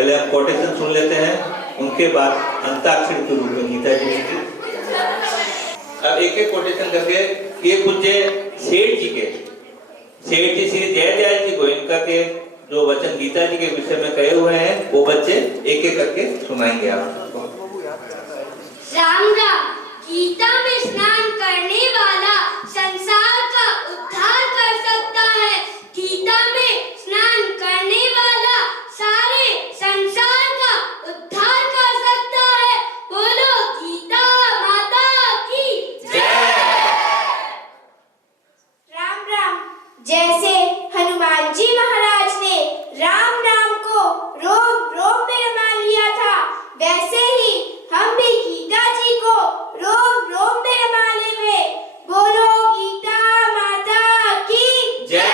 पहले हम कोटेशन सुन लेते हैं, उनके बाद अंताक्षरी के रूप में गीता जी की। अब एक एक कोटेशन करके ये पूज्य सेठ जी श्री जयदयाल जी गोयनका के जो वचन गीता जी के विषय में कहे हुए हैं वो बच्चे एक एक करके सुनाएंगे आपको। राम राम। गीता में स्नान करने वाला संसार का उद्धार कर सकता है। गीता में स्नान करने वाला सारे संसार का उद्धार कर सकता है। बोलो गीता माता की जय। राम राम। जैसे हनुमान जी महाराज ने राम नाम को रोम रोम में रमा लिया था, वैसे ही हम भी गीता जी को रोम रोम में रमा लेंगे। बोलो गीता माता की जय।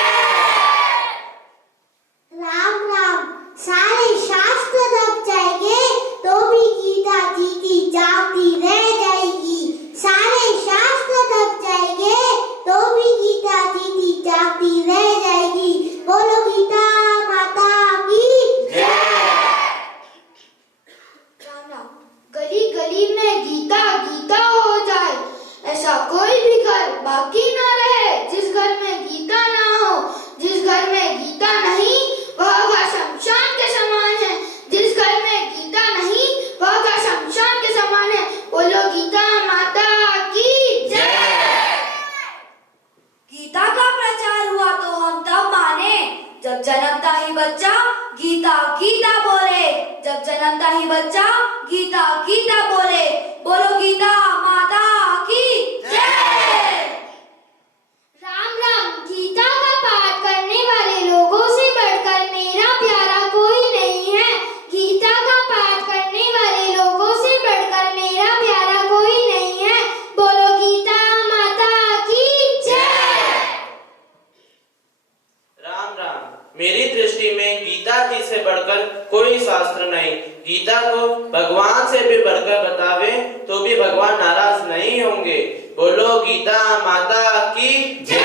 राम राम। सारे शास्त्र दब जाएंगे तो भी गीता जी की जागती रह जाएगी। सारे शास्त्र दब जाएंगे तो भी गीता जी की जागती रह जाएगी। बोलो गीता माता की जय। राम राम। गली गली में गीता गीता हो जाए, ऐसा कोई भी घर बाकी ना रहे जिस घर में गीता ना हो। जिस घर में गीता नहीं वह घर शमशान के समान है। जिस घर में गीता नहीं वह घर शमशान के समान है। बोलो गीता माता की जय। गीता का प्रचार हुआ तो हम तब माने जब जन्मता ही बच्चा गीता गीता बोले। जब जन्मता ही बच्चा गीता गीता बोले। बोलो गीता माता की जय। राम राम। गीता का पाठ करने वाले लोगों से बढ़कर मेरा प्यारा कोई नहीं है। गीता का पाठ करने वाले लोगों से बढ़कर मेरा प्यारा कोई नहीं है। बोलो गीता माता की जय। राम राम। मेरी दृष्टि में गीता जी से बढ़कर कोई शास्त्र नहीं। गीता को भगवान से भी बढ़कर बतावे तो भी भगवान नाराज नहीं होंगे। बोलो गीता माता की जय।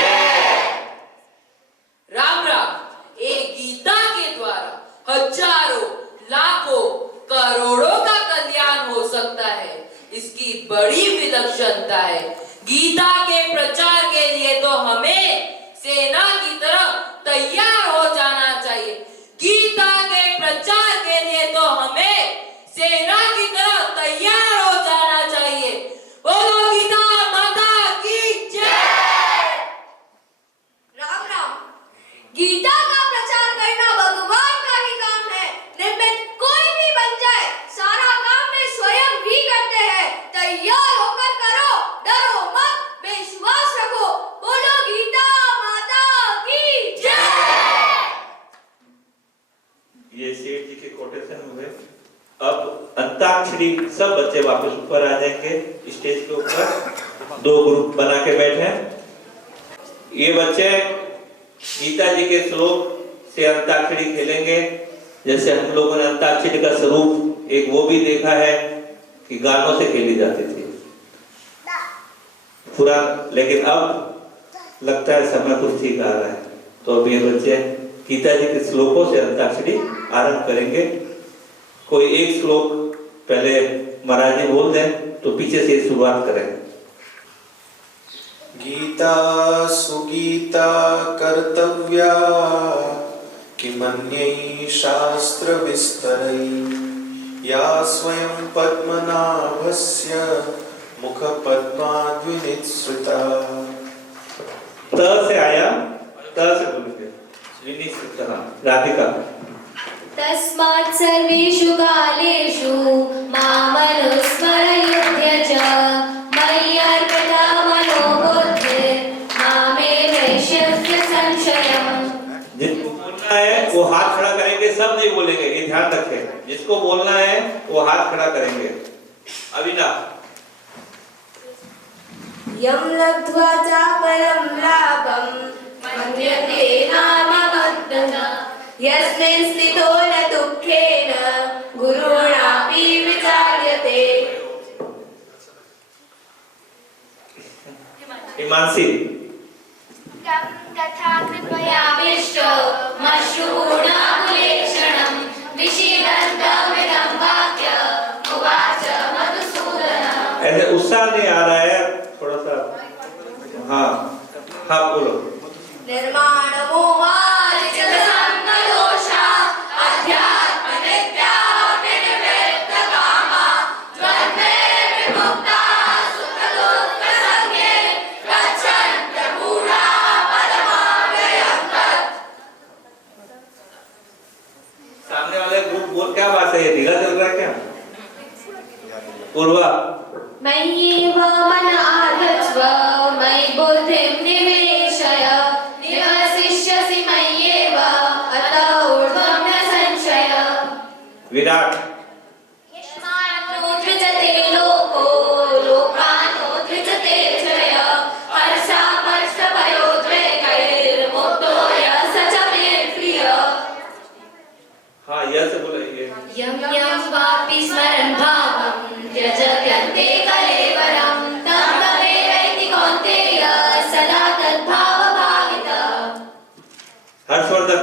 राम राम। एक गीता के द्वारा हजारों लाखों करोड़ों का कल्याण हो सकता है। इसकी बड़ी विलक्षणता है। गीता के प्रचार के लिए तो हमें सेना की तरह तैयार हो जाना चाहिए। गीता के प्रचार के लिए तो हमें सेना की तरह तैयार हो जाना चाहिए। बोलो गीता माता की जय। राम राम। गीता का प्रचार करना भगवान का ही काम है। निर्मित कोई भी बन जाए, सारा काम वे स्वयं ही करते हैं। तैयार होकर करो, डरो मत, विश्वास रखो। बोलो गीता माता की जय। ये सेठ जी के कोटेशन हुए। अब अंताक्षरी सब बच्चे वापस ऊपर आ जाएंगे स्टेज के ऊपर। दो ग्रुप बना के बैठे। ये बच्चे गीता जी के श्लोक से अंताक्षरी खेलेंगे। जैसे हम लोगों ने अंताक्षरी का स्वरूप एक वो भी देखा है कि गानों से खेली जाती थी पुराना, लेकिन अब लगता है समय कुछ ठीक आ रहा है। तो अब ये बच्चे गीता जी के श्लोकों से अंताक्षरी आरंभ करेंगे। कोई एक श्लोक पहले महाराज जी बोल दें तो पीछे से शुरुआत करें। गीता सुगीता कर्तव्या किमन्यै शास्त्र विस्तरै या स्वयं पद्मनाभस्य मुख पद्माद्विनिसृता। त से आया, त से बोलेंगे विनिसृता। राधिका। तस्मात् सर्वेषु कालेषु मामनुस्मरयुध्य च मय्यर्पिता मनो बुद्धिर् मामे वैश्यस्य संशयम्। जिसको बोलना है वो हाथ खड़ा करेंगे, सब नहीं बोलेंगे, ये ध्यान रखें। जिसको बोलना है वो हाथ खड़ा करेंगे। अविना। यम लब्ध्वा चापरं लाभं मन्यते नामवत्तः यस्मिन् स्थितो न दुःखेन गुरुणापि विचार्यते। हिमांशी। तथा कृपया विष्टो मश्रूणाकुलेक्षणं विषीदन्त ऐसे उत्साह नहीं आ रहा है, थोड़ा सा। हाँ हाँ बोलो। निर्माण मोहार्जित संतोषा अध्यात्म नित्या विनिवृत्त कामा द्वन्द्वे विमुक्ता सुख दुःख संगे गच्छन्त्य मूढा पदमाव्ययं तत्। सामने वाले ग्रुप बोल, क्या बात है, ये ढीला चल रहा है क्या? पूर्वा मय्येव मन आधत्स्व मयि बुद्धिं निवेशय निवसिष्यसि मय्येव अत ऊर्ध्वं न संशय। विराट यस्मान्नो द्विजते लोको लोकानो द्विजते त्रय हर्षामर्षभयोद्वेगैर्मुक्तो यः स च मे प्रियः। हाँ यह से बोलेंगे। यं यं वापि स्मरन् भावं त्यजत्यन्ते कलेवरं तं तमेवैति कौन्तेय सदा तद्भावभावितः। हर्षवर्धन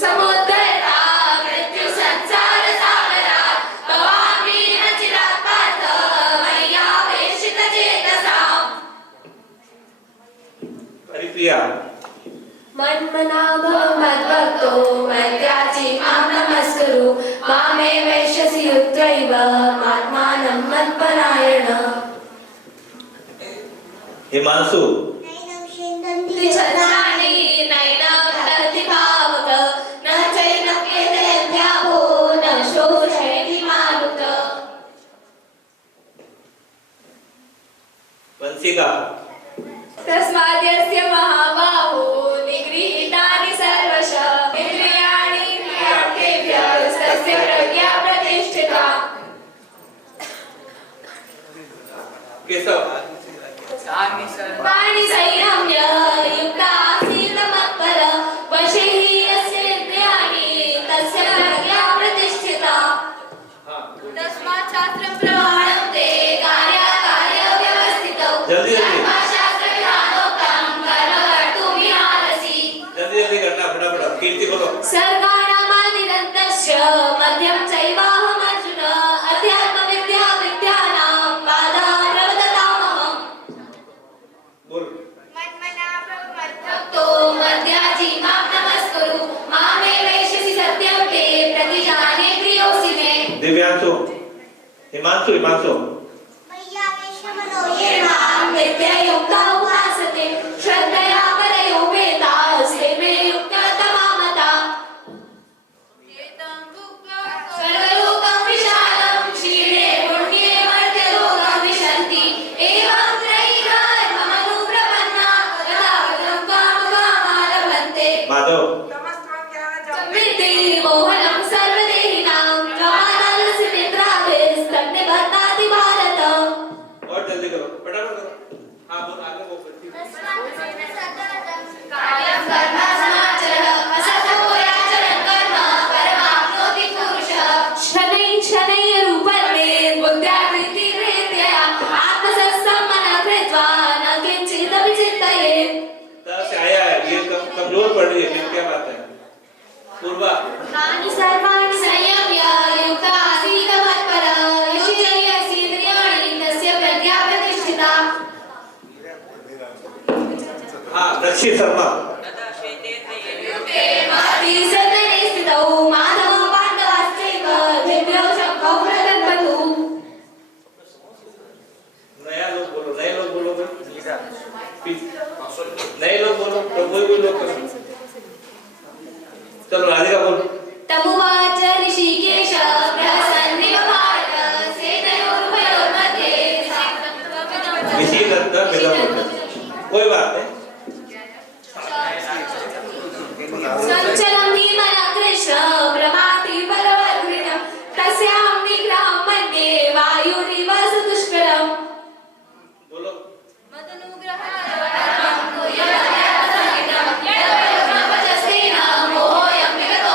समुद्धरता मृत्यु संसार सागरात् भवामि न चिरात् पार्थ मय्यावेशित चेतसाम्। हरिप्रिया मन्मना भव मद्भक्तो मद्याजी मां नमस्कुरु मामे वैश्यसि युक्तैव मात्मानं मत्परायण। हिमांशु त्रिछत्राणि नैनं दधति पावक न चैनं केतयन्त्यापो न शोषयति मारुत। वंशिका तस्माद्यस्य महाबाहो निगृहीतानि सर्वशः इन्द्रियाणि इंद्रियार्थेभ्यस्तस्य प्रज्ञा प्रतिष्ठिता। केशव वाणी संयम्य युक्ता आसीत् मत्पर वशे हि यस्य इन्द्रियाणि तस्य प्रज्ञा प्रतिष्ठिता। तस्मात् शास्त्रं प्रमाणं ते कार्याकार्य व्यवस्थितौ जल्दी जल्दी धर्मशास्त्र विधानोक्तं कर्म कर्तुं विहारसि। जल्दी जल्दी करना, फटाफट। कीर्ति बोलो। सर्गाणामादिरन्तस्य मध्यं चैवाहम् अर्जुन अध्यात्म विद्या विद्यानां बाधा प्रवदतामहम्। बोल। मद्भक्तो मद्याजी मां नमस्कुरु मामे वैश्यसि सत्यं ते प्रतिजाने प्रियोऽसि मे। दिव्यांशु हिमांशु हिमांशु ये मां नित्ययुक्ता उपासते श्रद्धया परयोपेतास्ते मे युक्ततमा मता। सर्वलोकं विशालं क्षीणे पुण्ये मर्त्यलोकं विशन्ति एवं त्रयीधर्ममनुप्रपन्ना तथागतं कामकामा लभन्ते। माधव समृद्धि मोहनं सर्वदेहिनां ज्वालालस्य निद्राभिस्तन्निबध्नाति भारत। और जल्दी करो, फटाफट करो। हाँ बोल, आगे बोल। कायं कर्म समाचरः असतो याचरन् कर्म परमाप्नोति पुरुषः। शनैः शनैः रूपन्ते बुद्ध्या कृतिकृत्यया आत्मसत्सं मनः कृत्वा न किञ्चिदपि चिन्तयेत्। तरह से आया है, ये कमजोर पड़ रही है, फिर क्या बात है? पूर्वा तानि सर्वाणि संयम्य युक्ता आसीत् मत्परः योजयसि इन्द्रियाणि तस्य प्रज्ञा प्रतिष्ठिता। हाँ दक्षिण शर्मा माति सदने स्थितौ माधवं पाण्डवाश्चैव दिव्यौ शङ्खौ प्रदद्मतु। नया लोग बोलो, नए लोग बोलो, नए लोग बोलो, तो कोई लोग करो। चलो राधिका बोल। तमुवाच ऋषिकेश प्रसन्निव भारत सेनयोरुभयोर्मध्ये ऋषि दत्त विदम, कोई बात नहीं। संचलं हि मनः कृष्ण प्रमाति बलवर्धिनः तस्यां निग्रहं मन्ये वायुरिव सुदुष्करम्। बोलो। मोहोऽयं विगतो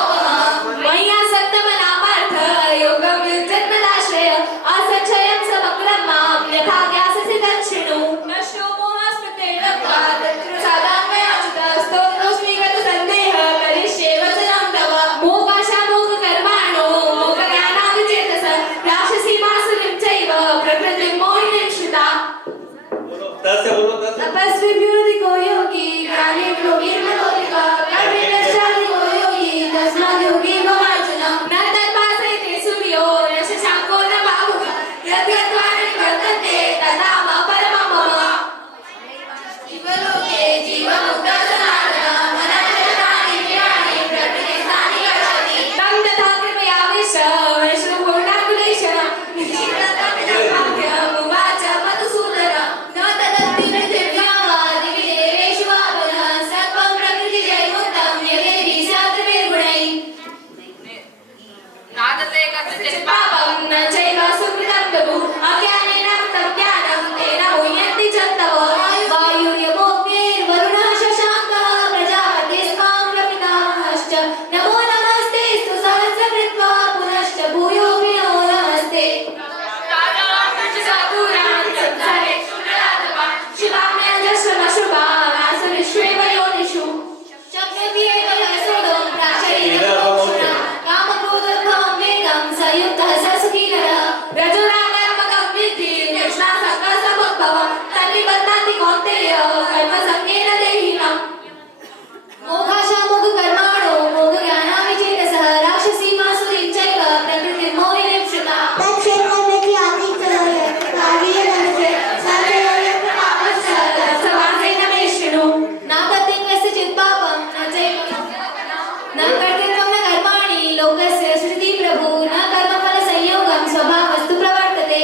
लोकस्य सृजति प्रभु न कर्मफल संयोगं स्वभावस्तु प्रवर्तते।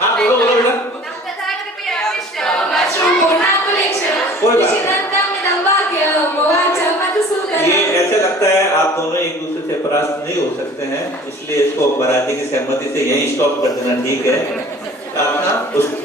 हाँ बोलो बोलो बेटा। ये ऐसे लगता है आप दोनों एक दूसरे से परास्त नहीं हो सकते हैं, इसलिए इसको बराती की सहमति से यही स्टॉप कर देना ठीक है। आप ना उस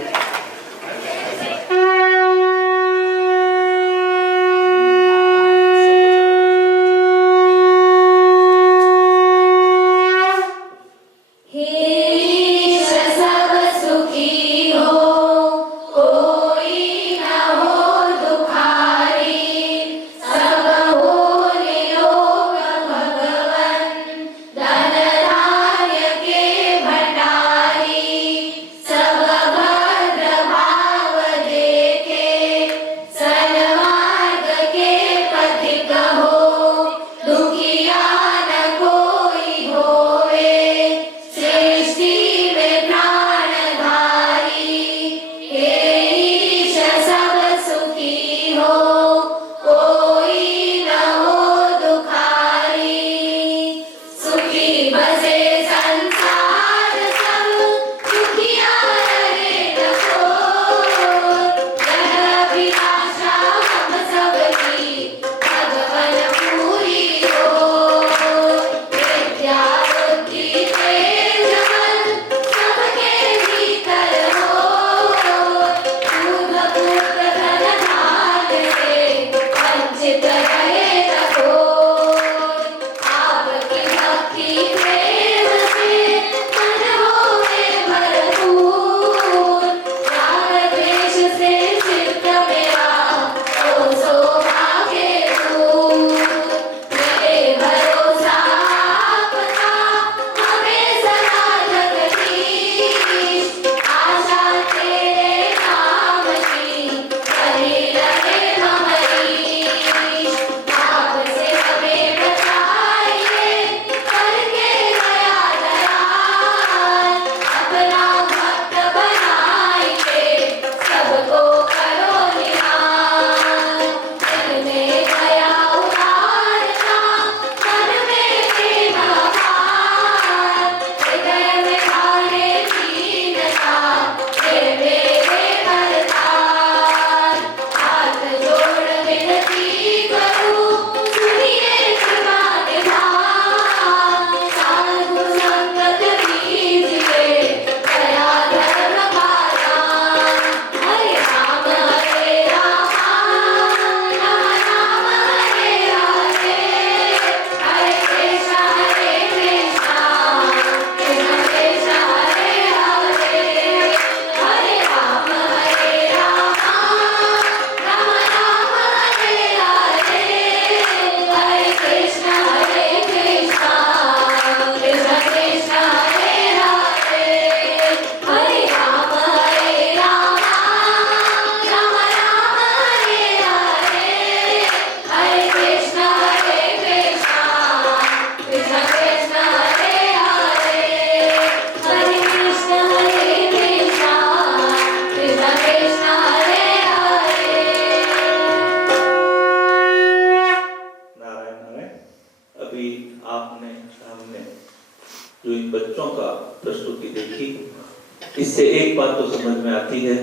इससे एक बात तो समझ में आती है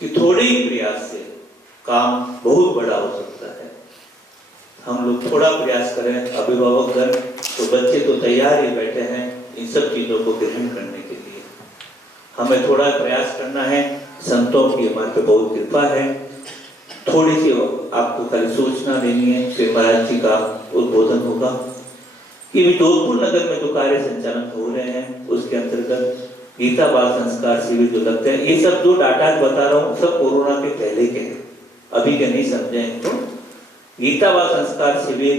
कि थोड़े ही प्रयास से काम बहुत बड़ा हो सकता है। हम लोग थोड़ा प्रयास करें, अभिभावकगण तो बच्चे तो तैयार ही बैठे हैं इन सब चीजों को ग्रहण करने के लिए। हमें थोड़ा प्रयास करना है, संतों की हमारे पे बहुत कृपा है। थोड़ी सी आपको कल सूचना देनी है, फिर महाराज जी का उद्बोधन होगा कि जोधपुर नगर में जो कार्य संचालन हो रहे हैं उसके अंतर्गत गीता बाल संस्कार शिविर जो लगते हैं, ये सब जो डाटा बता रहा हूँ सब कोरोना के पहले के हैं, अभी के नहीं समझे। तो गीता बाल संस्कार शिविर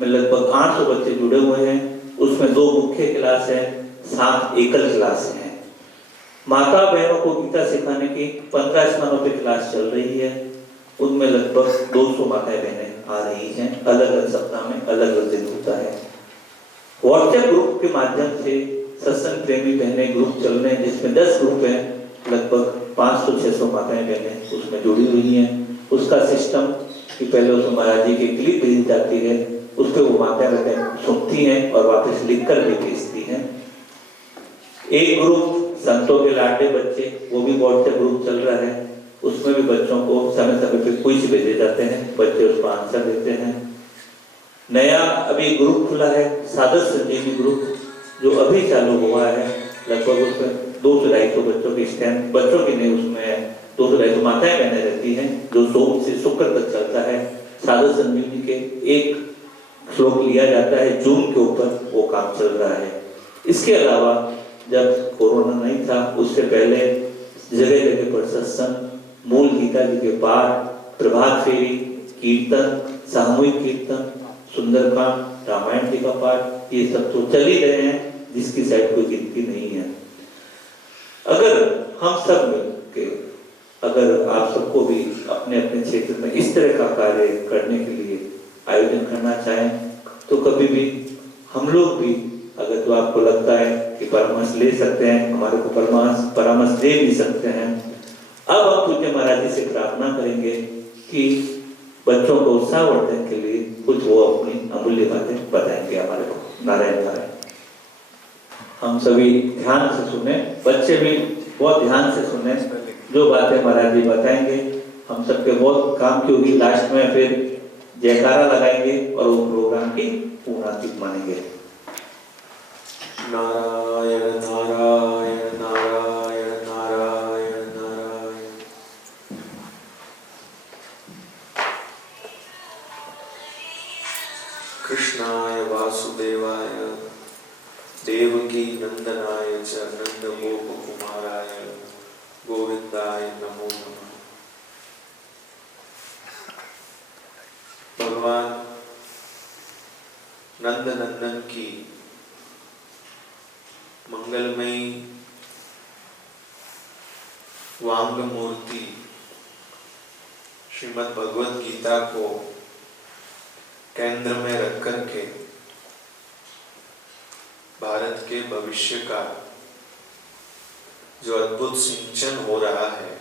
में लगभग 800 बच्चे जुड़े हुए हैं। उसमें 2 मुख्य क्लास है, 7 एकल क्लास है। माता बहनों को गीता सिखाने की 15 स्थानों पे क्लास चल रही है। उनमें लगभग 200 माताएं बहनें आ रही हैं। अलग अलग सप्ताह में अलग अलग दिन होता है। व्हाट्सएप ग्रुप के माध्यम से सत्संग प्रेमी बहनें ग्रुप चल रहे हैं, जिसमें 10 ग्रुप हैं, लगभग 500-600 माताएं बहनें उसमें जुड़ी हुई हैं। उसका सिस्टम कि पहले उसमें महाराज जी की क्लिप भेजी जाती है, उस पर वो माता बहन सुनती हैं और वापस लिख कर भी भेजती हैं। एक ग्रुप संतों के लाडले बच्चे, वो भी व्हाट्सएप ग्रुप चल रहा है, उसमें भी बच्चों को समय समय पे क्विज भेजे जाते हैं, बच्चे उसको आंसर देते हैं। नया अभी ग्रुप खुला है साधक संजीवनी ग्रुप, जो अभी चालू हुआ है, लगभग उसमें 200-250 बच्चों की स्ट्रेंथ, बच्चों की नहीं, उसमें 200-250 माताएं बहनें रहती हैं, जो सोम से शुक्र तक चलता है। साधक संजीवनी के एक श्लोक लिया जाता है, जून के ऊपर वो काम चल रहा है। इसके अलावा जब कोरोना नहीं था उससे पहले जगह जगह पर सत्संग, मूल गीता जी के पाठ, प्रभात फेरी, कीर्तन, सामूहिक कीर्तन, सुंदरकांड, रामायण जी का पाठ, ये सब तो चल ही रहे हैं, जिसकी शायद कोई गिनती नहीं है। अगर हम सब मिलके, अगर आप सबको भी अपने अपने क्षेत्र में इस तरह का कार्य करने के लिए आयोजन करना चाहें, तो कभी भी हम लोग भी, अगर तो आपको लगता है कि परामर्श ले सकते हैं, हमारे को परामर्श दे भी सकते हैं। अब हम पूज्य महाराज जी से प्रार्थना करेंगे कि बच्चों को उत्साहवर्धन के लिए कुछ वो अपनी अमूल्य बातें बताएंगे हमारे को। नारायण नारायण। हम सभी ध्यान से सुने, बच्चे भी बहुत ध्यान से सुने, जो बातें महाराज जी बताएंगे हम सबके बहुत काम की होगी। लास्ट में फिर जयकारा लगाएंगे और वो प्रोग्राम की पूर्णाहुति मानेंगे। नारायण नारायण नारायण नारायण नारायण। कृष्णाय वासुदेवाय देवकी नंदनाय च नंद गोप कुमाराय गोविंदाय नमो नमः। भगवान नंद नंदन की मंगलमयी वांग मूर्ति श्रीमद् भगवत गीता को केंद्र में रख करके भारत के भविष्य का जो अद्भुत सिंचन हो रहा है,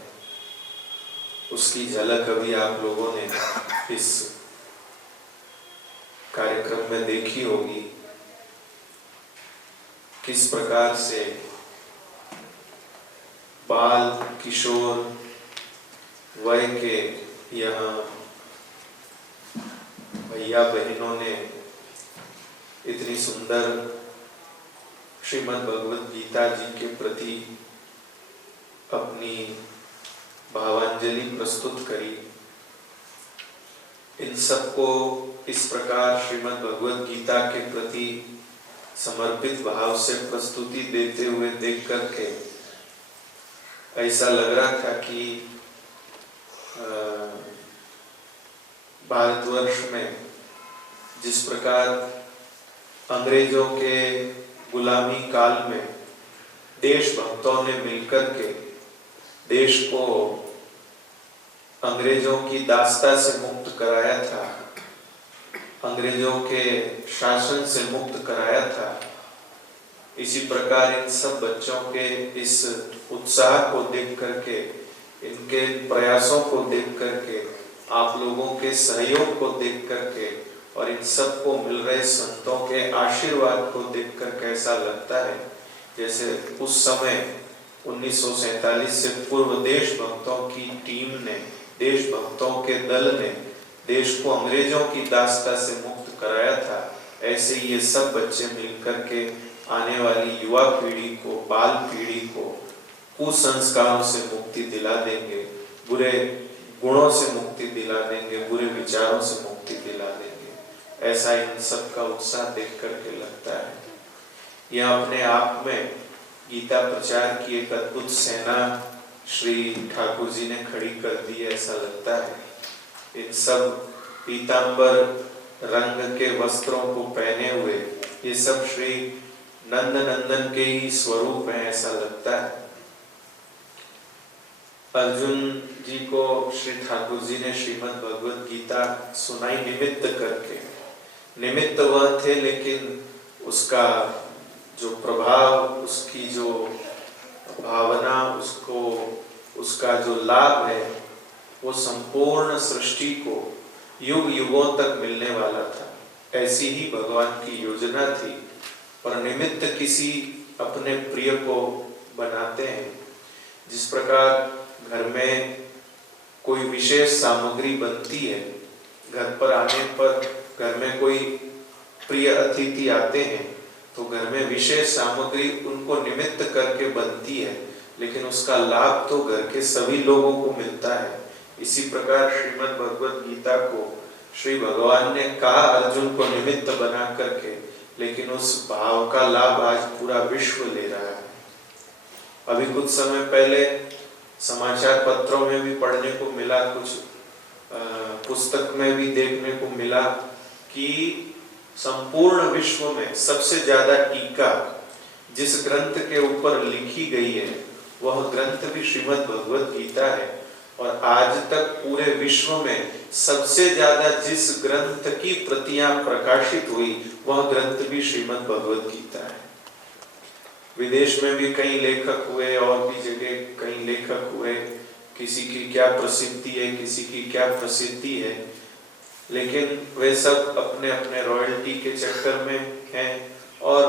उसकी झलक अभी आप लोगों ने इस कार्यक्रम में देखी होगी। किस प्रकार से बाल किशोर वय के यहाँ भैया बहनों ने इतनी सुंदर श्रीमद् भगवत गीता जी के प्रति अपनी भावांजलि प्रस्तुत करी। इन सबको इस प्रकार श्रीमद् भगवत गीता के प्रति समर्पित भाव से प्रस्तुति देते हुए देख करके ऐसा लग रहा था कि भारतवर्ष में जिस प्रकार अंग्रेजों के गुलामी काल में देशभक्तों ने मिलकर के देश को अंग्रेजों की दास्ता से मुक्त कराया था, अंग्रेजों के शासन से मुक्त कराया था, इसी प्रकार इन सब बच्चों के इस उत्साह को देख करके, इनके प्रयासों को देख करके, आप लोगों के सहयोग को देख करके और इन सब को मिल रहे संतों के आशीर्वाद को देख कर कैसा लगता है जैसे उस समय 1947 से पूर्व देशभक्तों की टीम ने, देशभक्तों के दल ने देश को अंग्रेजों की दास्ता से मुक्त कराया था। ऐसे ही ये सब बच्चे मिलकर के आने वाली युवा पीढ़ी को, बाल पीढ़ी को कुसंस्कारों से मुक्ति दिला देंगे, बुरे गुणों से मुक्ति दिला देंगे, बुरे विचारों से मुक्ति दिला देंगे। ऐसा इन सब का उत्साह देख करके लगता है। यह अपने आप में गीता प्रचार की एक अद्भुत सेना श्री ठाकुर जी ने खड़ी कर दी है, ऐसा लगता है। इन सब पीतांबर रंग के वस्त्रों को पहने हुए ये सब श्री नंद नंदन के ही स्वरूप हैं, ऐसा लगता है। अर्जुन जी को श्री ठाकुर जी ने श्रीमद् भगवत गीता सुनाई निमित्त करके। निमित्त वह थे, लेकिन उसका जो प्रभाव, उसकी जो भावना, उसका जो लाभ है वो संपूर्ण सृष्टि को युग युगों तक मिलने वाला था। ऐसी ही भगवान की योजना थी, और निमित्त किसी अपने प्रिय को बनाते हैं। जिस प्रकार घर में कोई विशेष सामग्री बनती है, घर पर आने पर घर में कोई प्रिय अतिथि आते हैं तो घर में विशेष सामग्री उनको निमित्त करके बनती है, लेकिन उसका लाभ तो घर के सभी लोगों को मिलता है। इसी प्रकार श्रीमद् भगवद गीता को श्री भगवान ने कहा अर्जुन को निमित्त बना करके, लेकिन उस भाव का लाभ आज पूरा विश्व ले रहा है। अभी कुछ समय पहले समाचार पत्रों में भी पढ़ने को मिला, कुछ पुस्तक में भी देखने को मिला कि संपूर्ण विश्व में सबसे ज्यादा टीका जिस ग्रंथ के ऊपर लिखी गई है वह ग्रंथ भी श्रीमद् भगवद गीता है। और आज तक पूरे विश्व में सबसे ज्यादा जिस ग्रंथ की प्रतियां प्रकाशित हुई वह ग्रंथ भी श्रीमद् भगवद गीता है। विदेश में भी कई लेखक हुए और भी जगह कई लेखक हुए, किसी की क्या प्रसिद्धि है, किसी की क्या प्रसिद्धि है, लेकिन वे सब अपने अपने रॉयल्टी के चक्कर में हैं और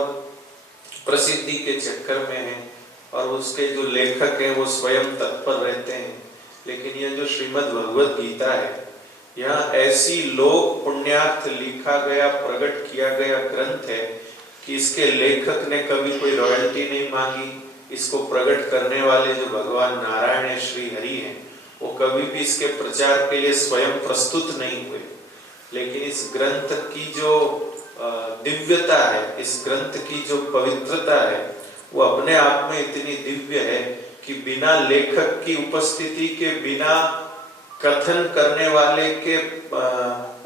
प्रसिद्धि के चक्कर में हैं, और उसके जो लेखक हैं वो स्वयं तत्पर रहते हैं। लेकिन यह जो श्रीमद् भगवद गीता है, यह ऐसी लोक पुण्यार्थ लिखा गया, प्रकट किया गया ग्रंथ है कि इसके लेखक ने कभी कोई रॉयल्टी नहीं मांगी। इसको प्रकट करने वाले जो भगवान नारायण है, श्री हरि हैं, वो कभी भी इसके प्रचार के लिए स्वयं प्रस्तुत नहीं हुए। लेकिन इस ग्रंथ की जो दिव्यता है, इस ग्रंथ की जो पवित्रता है, वो अपने आप में इतनी दिव्य है कि बिना लेखक की उपस्थिति के, बिना कथन करने वाले के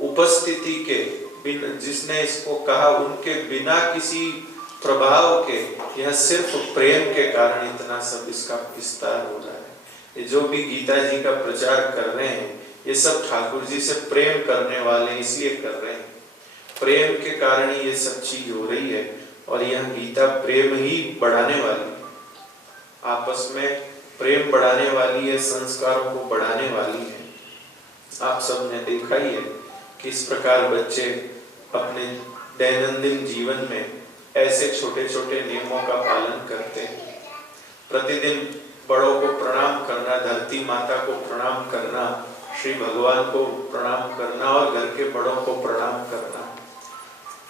उपस्थिति के, जिसने इसको कहा उनके बिना किसी प्रभाव के, यह सिर्फ प्रेम के कारण इतना सब इसका विस्तार हो रहा है। ये जो भी गीता जी का प्रचार कर रहे हैं, ये सब ठाकुर जी से प्रेम करने वाले इसलिए कर रहे हैं। प्रेम के कारण ही ये सब चीज हो रही है, और यह गीता प्रेम ही बढ़ाने वाली है, आपस में प्रेम बढ़ाने वाली है, संस्कारों को बढ़ाने वाली है। आप सब ने देखा ही है किस प्रकार बच्चे अपने दैनंदिन जीवन में ऐसे छोटे छोटे नियमों का पालन करते हैं। प्रतिदिन बड़ों को प्रणाम करना, धरती माता को प्रणाम करना, श्री भगवान को प्रणाम करना और घर के बड़ों को प्रणाम करना।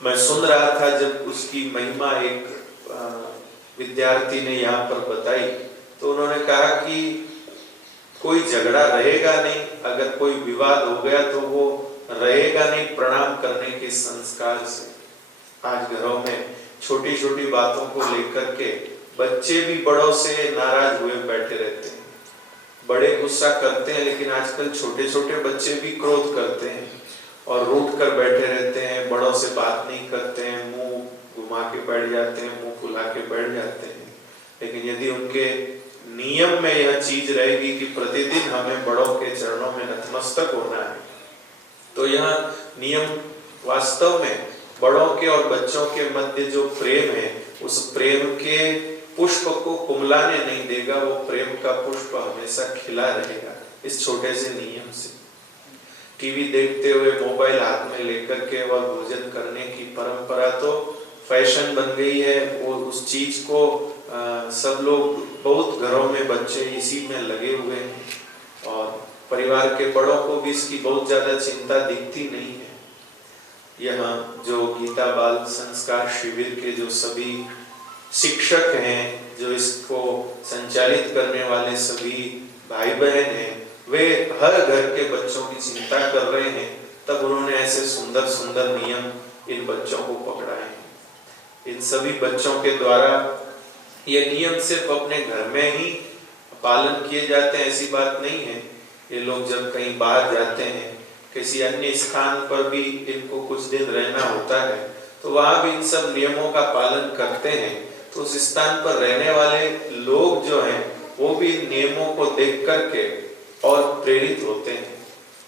मैं सुन रहा था जब उसकी महिमा एक विद्यार्थी ने यहाँ पर बताई, तो उन्होंने कहा कि कोई झगड़ा रहेगा नहीं, अगर कोई विवाद हो गया तो वो रहेगा नहीं प्रणाम करने के संस्कार से। आज घरों में छोटी छोटी बातों को लेकर के बच्चे भी बड़ों से नाराज हुए बैठे रहते हैं। बड़े गुस्सा करते हैं, लेकिन आजकल छोटे छोटे बच्चे भी क्रोध करते हैं और रूठ कर बैठे रहते हैं, बड़ों से बात नहीं करते हैं, मुंह घुमा के बैठ जाते हैं, मुंह फुला के बैठ जाते हैं। लेकिन यदि उनके नियम में यह चीज रहेगी कि प्रतिदिन हमें बड़ों के चरणों में नतमस्तक होना है, तो यह नियम वास्तव में बड़ों के और बच्चों के मध्य जो प्रेम है, उस प्रेम के पुष्प को कुमलाने नहीं देगा। वो प्रेम का पुष्प हमेशा खिला रहेगा इस छोटे से नियम से। टीवी देखते हुए मोबाइल हाथ में लेकर के और भोजन करने की परंपरा तो फैशन बन गई है। वो उस चीज को सब लोग, बहुत घरों में बच्चे इसी में लगे हुए हैं, और परिवार के बड़ों को भी इसकी बहुत ज्यादा चिंता दिखती नहीं है। यहाँ जो गीता बाल संस्कार शिविर के जो सभी शिक्षक हैं, जो इसको संचालित करने वाले सभी भाई बहन हैं, वे हर घर के बच्चों की चिंता कर रहे हैं, तब उन्होंने ऐसे सुंदर सुंदर नियम इन बच्चों को पकड़ाए हैं। इन सभी बच्चों के द्वारा ये नियम सिर्फ अपने घर में ही पालन किए जाते हैं ऐसी बात नहीं है। ये लोग जब कहीं बाहर जाते हैं, किसी अन्य स्थान पर भी इनको कुछ दिन रहना होता है, तो वहां भी इन सब नियमों का पालन करते हैं। तो उस स्थान पर रहने वाले लोग जो हैं, वो भी नियमों को देख करके और प्रेरित होते हैं।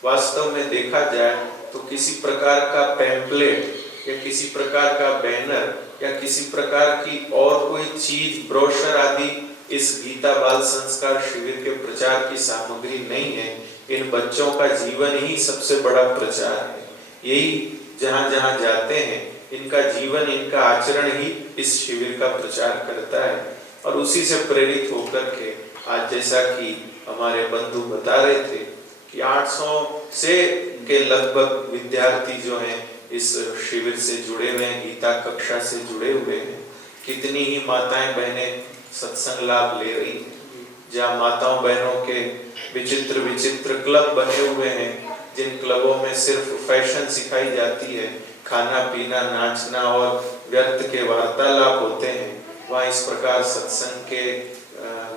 वास्तव में देखा जाए तो किसी प्रकार का पैम्पलेट या किसी प्रकार का बैनर या किसी प्रकार की और कोई चीज, ब्रोशर आदि इस गीता बाल संस्कार शिविर के प्रचार की सामग्री नहीं है। इन बच्चों का जीवन ही सबसे बड़ा प्रचार है। यही जहाँ जहाँ जाते हैं इनका जीवन, इनका आचरण ही इस शिविर का प्रचार करता है। और उसी से प्रेरित होकर के आज जैसा कि हमारे बंधु बता रहे थे कि 800 से के लगभग विद्यार्थी जो हैं इस शिविर से जुड़े हुए हैं, गीता कक्षा से जुड़े हुए हैं। कितनी ही माताएं बहनें सत्संग लाभ ले रही हैं, जहाँ माताओं बहनों के विचित्र विचित्र क्लब बने हुए हैं, जिन क्लबों में सिर्फ फैशन सिखाई जाती है, खाना पीना नाचना और व्यर्थ के वार्तालाप होते हैं। वहाँ इस प्रकार सत्संग के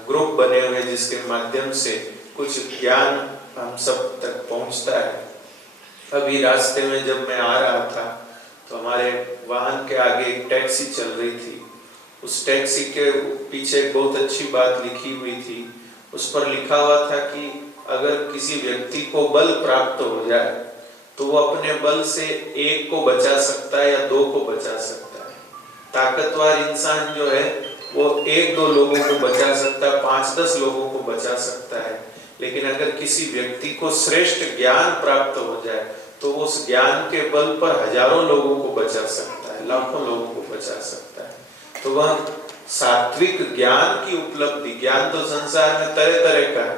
ग्रुप बने हुए जिसके माध्यम से कुछ ज्ञान हम सब तक पहुँचता है। अभी रास्ते में जब मैं आ रहा था तो हमारे वाहन के आगे एक टैक्सी चल रही थी। उस टैक्सी के पीछे एक बहुत अच्छी बात लिखी हुई थी। उस पर लिखा हुआ था कि अगर किसी व्यक्ति को बल प्राप्त हो जाए तो वो अपने बल से एक को बचा सकता है या दो को बचा सकता है। ताकतवर इंसान जो है वो 1-2 लोगों को बचा सकता है, 5-10 लोगों को बचा सकता है। लेकिन अगर किसी व्यक्ति को श्रेष्ठ ज्ञान प्राप्त हो जाए तो उस ज्ञान के बल पर हजारों लोगों को बचा सकता है, लाखों लोगों को बचा सकता है। तो वह सात्विक ज्ञान की उपलब्धि, ज्ञान तो संसार में तरह तरह का है,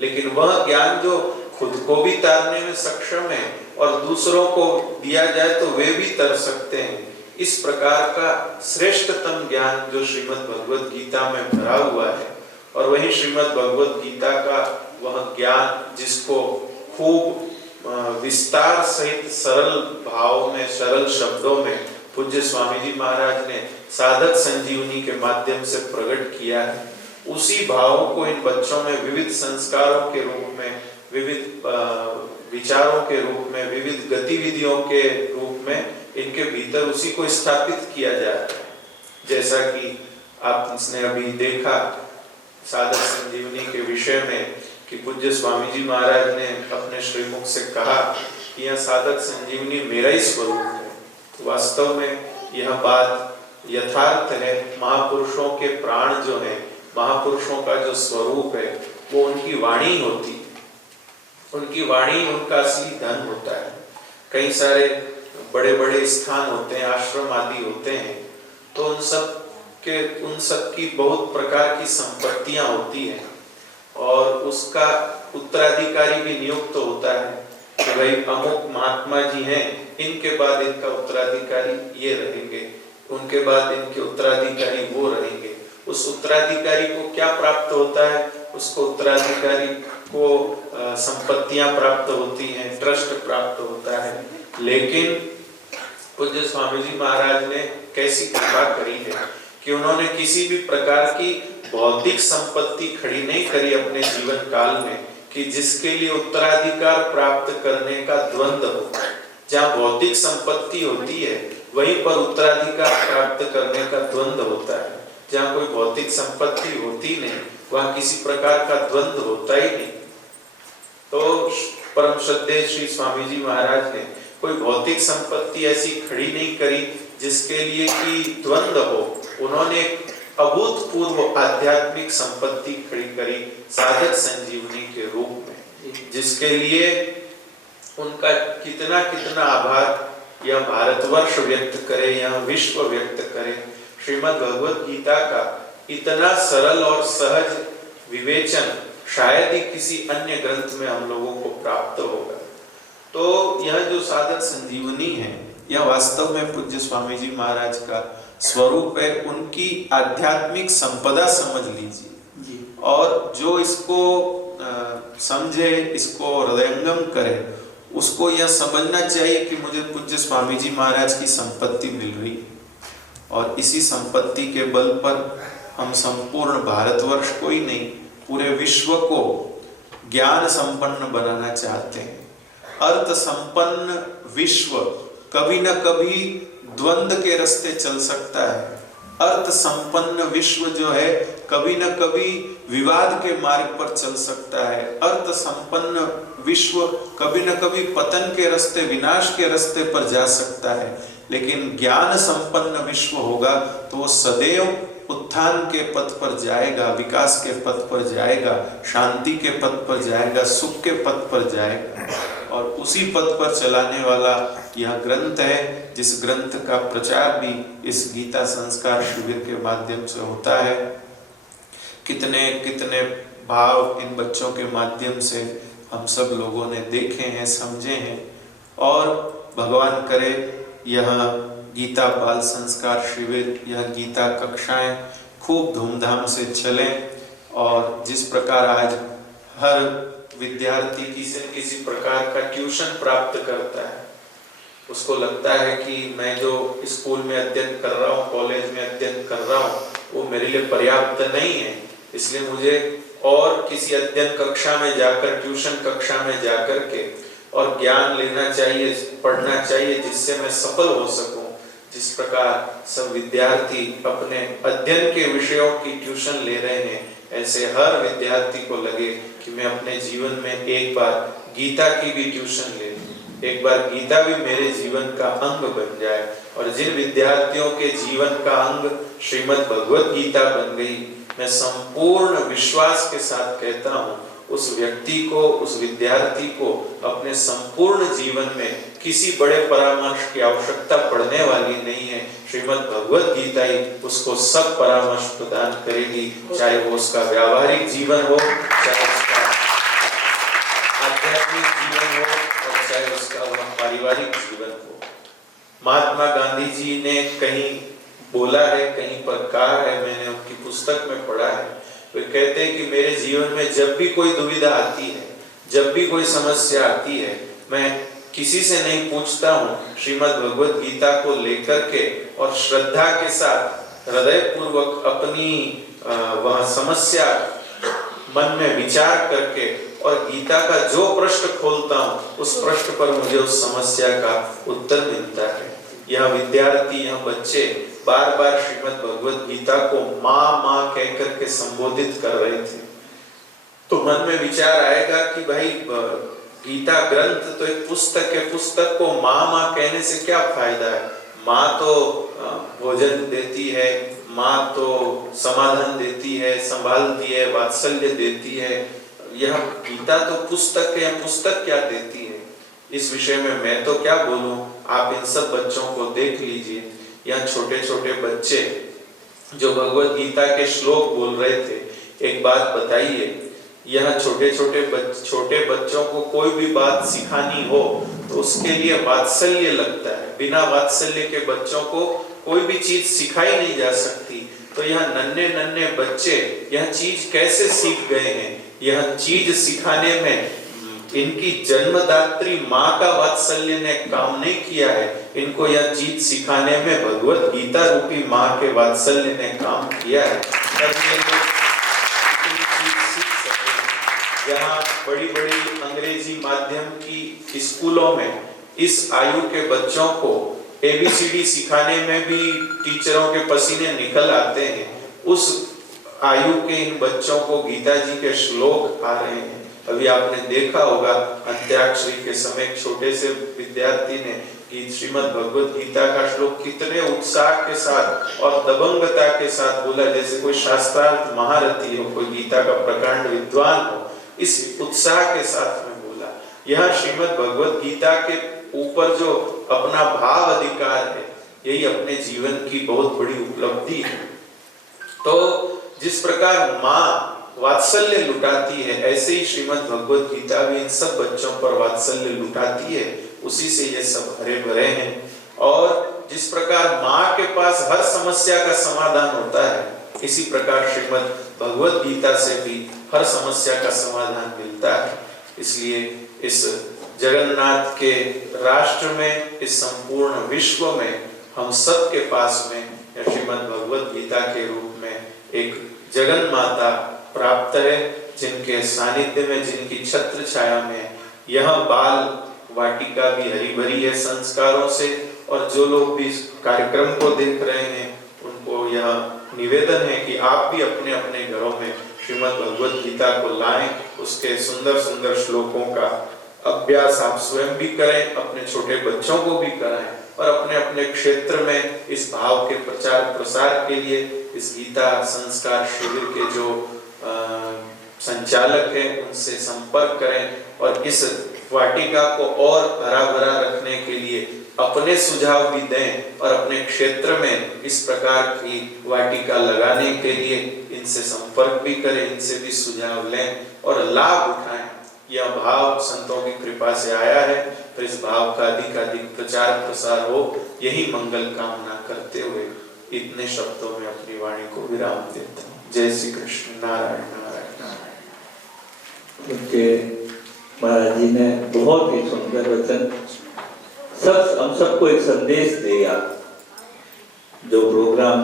लेकिन वह ज्ञान जो खुद को भी तारने में सक्षम है और दूसरों को दिया जाए तो वे भी तर सकते हैं, इस प्रकार का श्रेष्ठतम ज्ञान जो श्रीमद् भगवद गीता में भरा हुआ है। और वही श्रीमद् भगवद गीता का वह ज्ञान जिसको खूब विस्तार सहित सरल भाव में, सरल शब्दों में पूज्य स्वामी जी महाराज ने साधक संजीवनी के माध्यम से प्रकट किया है, उसी भाव को इन बच्चों में विविध संस्कारों के रूप में, विविध विचारों के रूप में, विविध गतिविधियों के रूप में इनके भीतर उसी को स्थापित किया जा रहा है। जैसा कि आपने अभी देखा साधक संजीवनी के विषय में कि पूज्य स्वामी जी महाराज ने अपने श्रीमुख से कहा कि यह साधक संजीवनी मेरा ही स्वरूप है। तो वास्तव में यह बात यथार्थ है। महापुरुषों के प्राण जो है, महापुरुषों का जो स्वरूप है वो उनकी वाणी होती है। उनकी वाणी उनका असली धन होता है। कई सारे बड़े बड़े स्थान होते हैं, आश्रम आदि होते हैं, तो उन सब की बहुत प्रकार की संपत्तियां होती हैं और उसका उत्तराधिकारी भी नियुक्त होता है कि भाई अमुक महात्मा जी हैं, इनके बाद इनका उत्तराधिकारी ये रहेंगे, उनके बाद इनके उत्तराधिकारी वो रहेंगे। उस उत्तराधिकारी को क्या प्राप्त होता है? उसको उत्तराधिकारी को संपत्तियां प्राप्त होती हैं, ट्रस्ट प्राप्त होता है। लेकिन पूज्य स्वामी जी महाराज ने कैसी कृपा करी है कि उन्होंने किसी भी प्रकार की भौतिक संपत्ति खड़ी नहीं करी अपने जीवन काल में कि जिसके लिए उत्तराधिकार प्राप्त करने का द्वंद्व हो। जहाँ भौतिक संपत्ति होती है वहीं पर उत्तराधिकार प्राप्त करने का द्वंद्व होता है। जहाँ कोई भौतिक संपत्ति होती नहीं वहाँ किसी प्रकार का द्वंद्व होता ही नहीं। तो परम श्रद्धेय श्री स्वामी जी महाराज ने कोई भौतिक संपत्ति ऐसी खड़ी नहीं करी जिसके लिए कि द्वंद्व हो। उन्होंने एक अभूतपूर्व आध्यात्मिक संपत्ति खड़ी करी साधक संजीवनी के रूप में, जिसके लिए उनका कितना कितना आभार यह भारतवर्ष व्यक्त करे, यह विश्व व्यक्त करे। श्रीमद् भगवद गीता का इतना सरल और सहज विवेचन शायद ही किसी अन्य ग्रंथ में हम लोगों को प्राप्त होगा। तो यह जो साधक संजीवनी है यह वास्तव में पूज्य स्वामी जी महाराज का स्वरूप है। उनकी आध्यात्मिक संपदा समझ लीजिए, और जो इसको समझे, इसको हृदयंगम करे, उसको यह समझना चाहिए कि मुझे पूज्य स्वामी जी महाराज की संपत्ति मिल रही है और इसी संपत्ति के बल पर हम संपूर्ण भारतवर्ष को ही नहीं पूरे विश्व को ज्ञान संपन्न बनाना चाहते हैं। अर्थ संपन्न विश्व कभी न कभी द्वंद्व के रास्ते चल सकता है। अर्थ संपन्न विश्व जो है कभी न कभी विवाद के मार्ग पर चल सकता है। अर्थ संपन्न विश्व कभी न कभी पतन के रास्ते, विनाश के रास्ते पर जा सकता है। लेकिन ज्ञान संपन्न विश्व होगा तो वो सदैव उत्थान के पथ पर जाएगा, विकास के पथ पर जाएगा, शांति के पथ पर जाएगा, सुख के पथ पर जाएगा। और उसी पथ पर चलाने वाला यह ग्रंथ है, जिस ग्रंथ का प्रचार भी इस गीता संस्कार शिविर के माध्यम से होता है। कितने कितने भाव इन बच्चों के माध्यम से हम सब लोगों ने देखे हैं, समझे हैं। और भगवान करे यह गीता बाल संस्कार शिविर, यह गीता कक्षाएं खूब धूमधाम से चलें। और जिस प्रकार आज हर विद्यार्थी किसी न किसी प्रकार का ट्यूशन प्राप्त करता है, उसको लगता है कि मैं जो स्कूल में अध्ययन कर रहा हूँ, कॉलेज में अध्ययन कर रहा हूँ, वो मेरे लिए पर्याप्त नहीं है, इसलिए मुझे और किसी अध्ययन कक्षा में जाकर, ट्यूशन कक्षा में जाकर के और ज्ञान लेना चाहिए, पढ़ना चाहिए, जिससे मैं सफल हो सकूं। जिस प्रकार सब विद्यार्थी अपने अध्ययन के विषयों की ट्यूशन ले रहे हैं, ऐसे हर विद्यार्थी को लगे कि मैं अपने जीवन में एक बार गीता की भी ट्यूशन ले लूं, एक बार गीता भी मेरे जीवन का अंग बन जाए। और जिन विद्यार्थियों के जीवन का अंग श्रीमद् भगवत गीता बन गई, मैं संपूर्ण विश्वास के साथ कहता हूँ, उस व्यक्ति को, उस विद्यार्थी को अपने संपूर्ण जीवन में किसी बड़े परामर्श की आवश्यकता पड़ने वाली नहीं है। श्रीमद् भगवत गीता ही उसको सब परामर्श प्रदान करेगी, चाहे वो उसका व्यावहारिक जीवन हो, चाहे उसका आध्यात्मिक जीवन हो, और चाहे उसका पारिवारिक जीवन हो। महात्मा गांधी जी ने कहीं बोला है, कहीं पर कहा है, मैंने उनकी पुस्तक में पढ़ा है, वे कहते हैं कि मेरे जीवन में जब भी कोई दुविधा आती है, जब भी कोई समस्या आती है, मैं किसी से नहीं पूछता हूँ, श्रीमद् भगवत गीता को लेकर के और श्रद्धा के साथ हृदय पूर्वक अपनी वह समस्या मन में विचार करके और गीता का जो प्रश्न खोलता हूँ, उस प्रश्न पर मुझे उस समस्या का उत्तर मिलता है। यह विद्यार्थी, यह बच्चे बार बार श्रीमद् भगवत गीता को माँ माँ कह करके संबोधित कर रहे थे। तो मन में विचार आएगा कि भाई गीता ग्रंथ तो एक पुस्तक है, पुस्तक को माँ माँ कहने से क्या फायदा है? माँ तो भोजन देती है, माँ तो समाधान देती है, संभालती है, वात्सल्य देती है। यह गीता तो पुस्तक है, पुस्तक क्या देती है? इस विषय में मैं तो क्या बोलूं, आप इन सब बच्चों को देख लीजिए। यहाँ छोटे छोटे बच्चे जो भगवत गीता के श्लोक बोल रहे थे, एक बात बताइए, यह छोटे बच्चों को कोई भी बात सिखानी हो तो उसके लिए वात्सल्य लगता है। बिना वात्सल्य के बच्चों को कोई भी चीज सिखाई नहीं जा सकती। तो यह नन्हे नन्हे बच्चे यह चीज कैसे सीख गए हैं? यह चीज सिखाने में इनकी जन्मदात्री माँ का वात्सल्य ने काम नहीं किया है, इनको यह चीज सिखाने में भगवत गीता रूपी माँ के वात्सल्य ने काम किया है। यहाँ बड़ी बड़ी अंग्रेजी माध्यम की स्कूलों में इस आयु के बच्चों को ABCD सिखाने में भी टीचरों के पसीने निकल आते हैं। उस आयु के इन बच्चों को गीता जी के श्लोक आ रहे हैं। अभी आपने देखा होगा अंत्याक्षरी के समय छोटे से विद्यार्थी ने श्रीमद् भगवत गीता का श्लोक कितने उत्साह के साथ और दबंगता के साथ बोला, जैसे कोई शास्त्रार्थ महारथी हो, कोई गीता का प्रकांड विद्वान हो, इस उत्साह के साथ में बोला। यह श्रीमद् भगवत गीता के ऊपर जो अपना भाव अधिकार है, यही अपने जीवन की बहुत बड़ी उपलब्धि है। तो जिस प्रकार माँ वात्सल्य लुटाती है, ऐसे ही श्रीमद् भगवत गीता भी इन सब बच्चों पर वात्सल्य लुटाती है। उसी से ये सब हरे भरे हैं। और जिस प्रकार माँ के पास हर समस्या का समाधान होता है, इसी प्रकार श्रीमद् भगवत गीता से भी हर समस्या का समाधान मिलता है। इसलिए इस जगन्नाथ के राष्ट्र में, इस संपूर्ण विश्व में हम सब के पास में श्रीमद् भगवत गीता के रूप में एक जगन माता प्राप्त है, जिनके सानिध्य में, जिनकी छत्र छाया में यह बाल वाटिका भी हरी भरी है संस्कारों से। और जो लोग भी इस कार्यक्रम को देख रहे हैं, उनको यह निवेदन है कि आप भी अपने अपने घरों में श्रीमद् भगवत गीता को लाएं, उसके सुंदर सुंदर श्लोकों का अभ्यास आप स्वयं भी करें, अपने छोटे बच्चों को भी कराएं। और अपने अपने क्षेत्र में इस भाव के प्रचार प्रसार के लिए इस गीता संस्कार शिविर के जो संचालक हैं उनसे संपर्क करें और इस वाटिका को और हरा भरा रखने के लिए अपने सुझाव भी दें और अपने क्षेत्र में इस प्रकार की वाटिका लगाने के लिए इनसे संपर्क भी करें, इनसे भी सुझाव लें और लाभ उठाएं। यह भाव संतों की कृपा से आया है, तो इस भाव का अधिक प्रचार प्रसार हो, यही मंगल कामना करते हुए इतने शब्दों में अपनी वाणी को विराम देता हूँ। जय श्री कृष्ण। नारायण नारायण नारायण। उनके महाराज जी ने बहुत ही सुंदर वचन हम सबको एक संदेश दिया। जो प्रोग्राम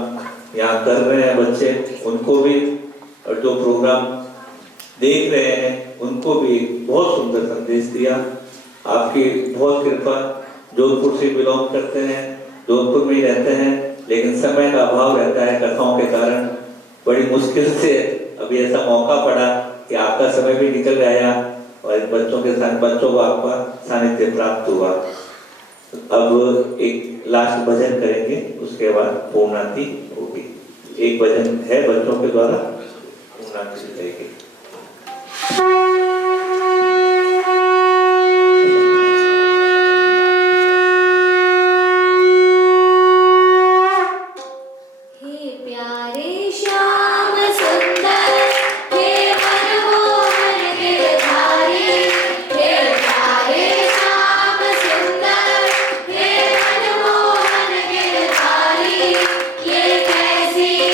यहाँ कर रहे हैं बच्चे उनको भी और जो प्रोग्राम देख रहे हैं उनको भी बहुत सुंदर संदेश दिया। आपकी बहुत कृपा। जोधपुर से बिलोंग करते हैं, जोधपुर में ही रहते हैं, लेकिन समय का अभाव रहता है कथाओं के कारण। बड़ी मुश्किल से अभी ऐसा मौका पड़ा कि आपका समय भी निकल आया और इन बच्चों के साथ बच्चों को आपका सानिध्य प्राप्त हुआ। अब एक लास्ट भजन करेंगे, उसके बाद पूर्णांति होगी। एक भजन है बच्चों के द्वारा, पूर्णांति करेंगे।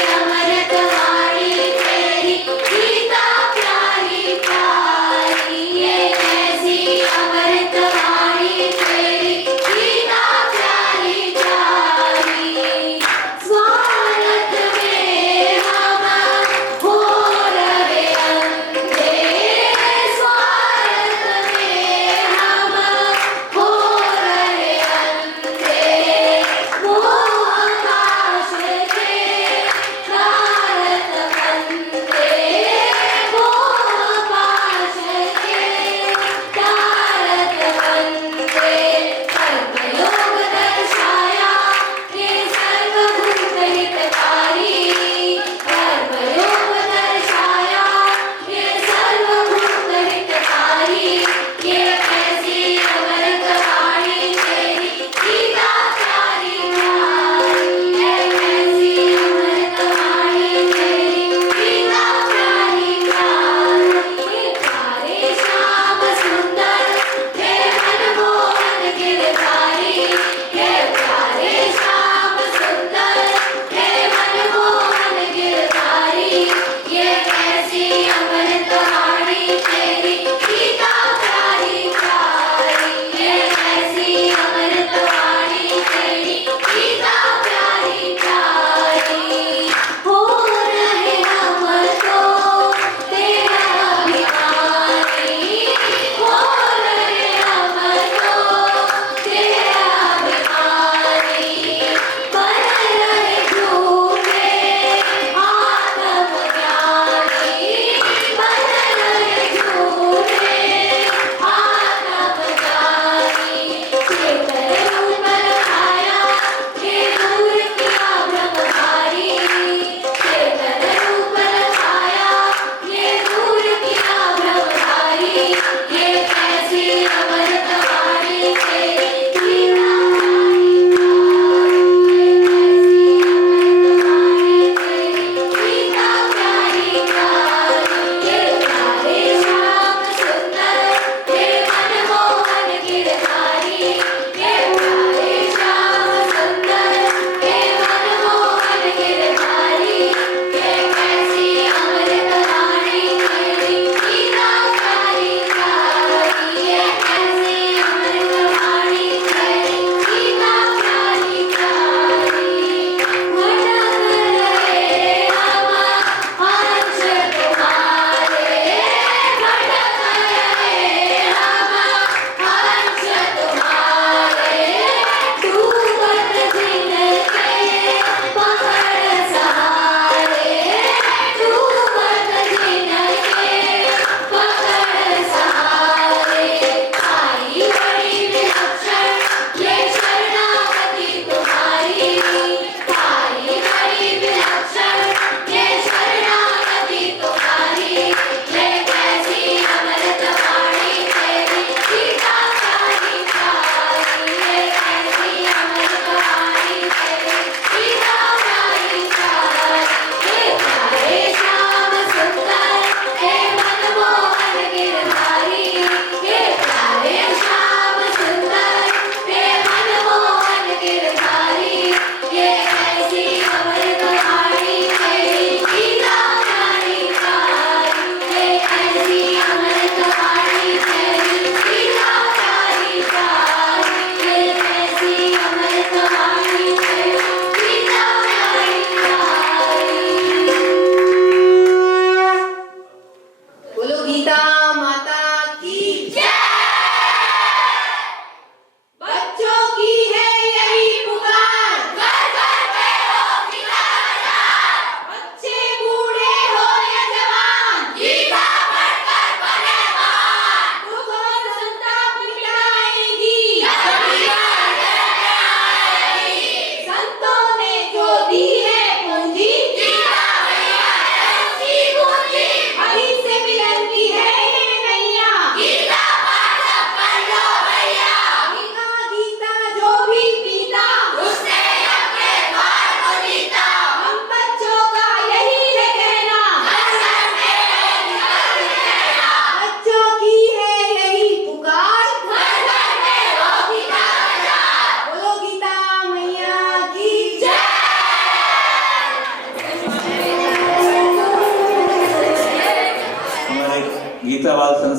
अमृत वाणी तेरी गीता प्यारी प्यारी।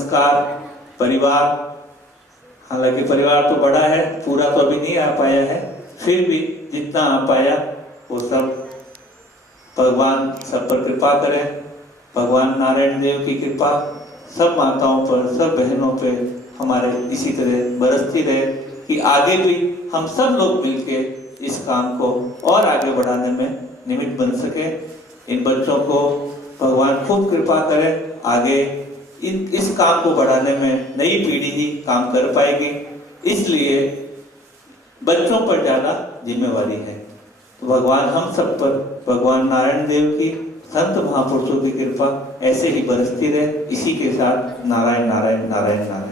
संस्कार, परिवार, हालांकि परिवार तो बड़ा है, पूरा तो अभी नहीं आ पाया है, फिर भी जितना आ पाया वो सब भगवान सब पर कृपा करे। भगवान नारायण देव की कृपा सब माताओं पर, सब बहनों पे हमारे इसी तरह बरसती रहे कि आगे भी हम सब लोग मिलके इस काम को और आगे बढ़ाने में निमित्त बन सके। इन बच्चों को भगवान खूब कृपा करे, आगे इस काम को बढ़ाने में नई पीढ़ी ही काम कर पाएगी, इसलिए बच्चों पर ज़्यादा जिम्मेवारी है। तो भगवान हम सब पर, भगवान नारायण देव की, संत महापुरुषों की कृपा ऐसे ही बरसती रहे। इसी के साथ नारायण नारायण नारायण नारायण।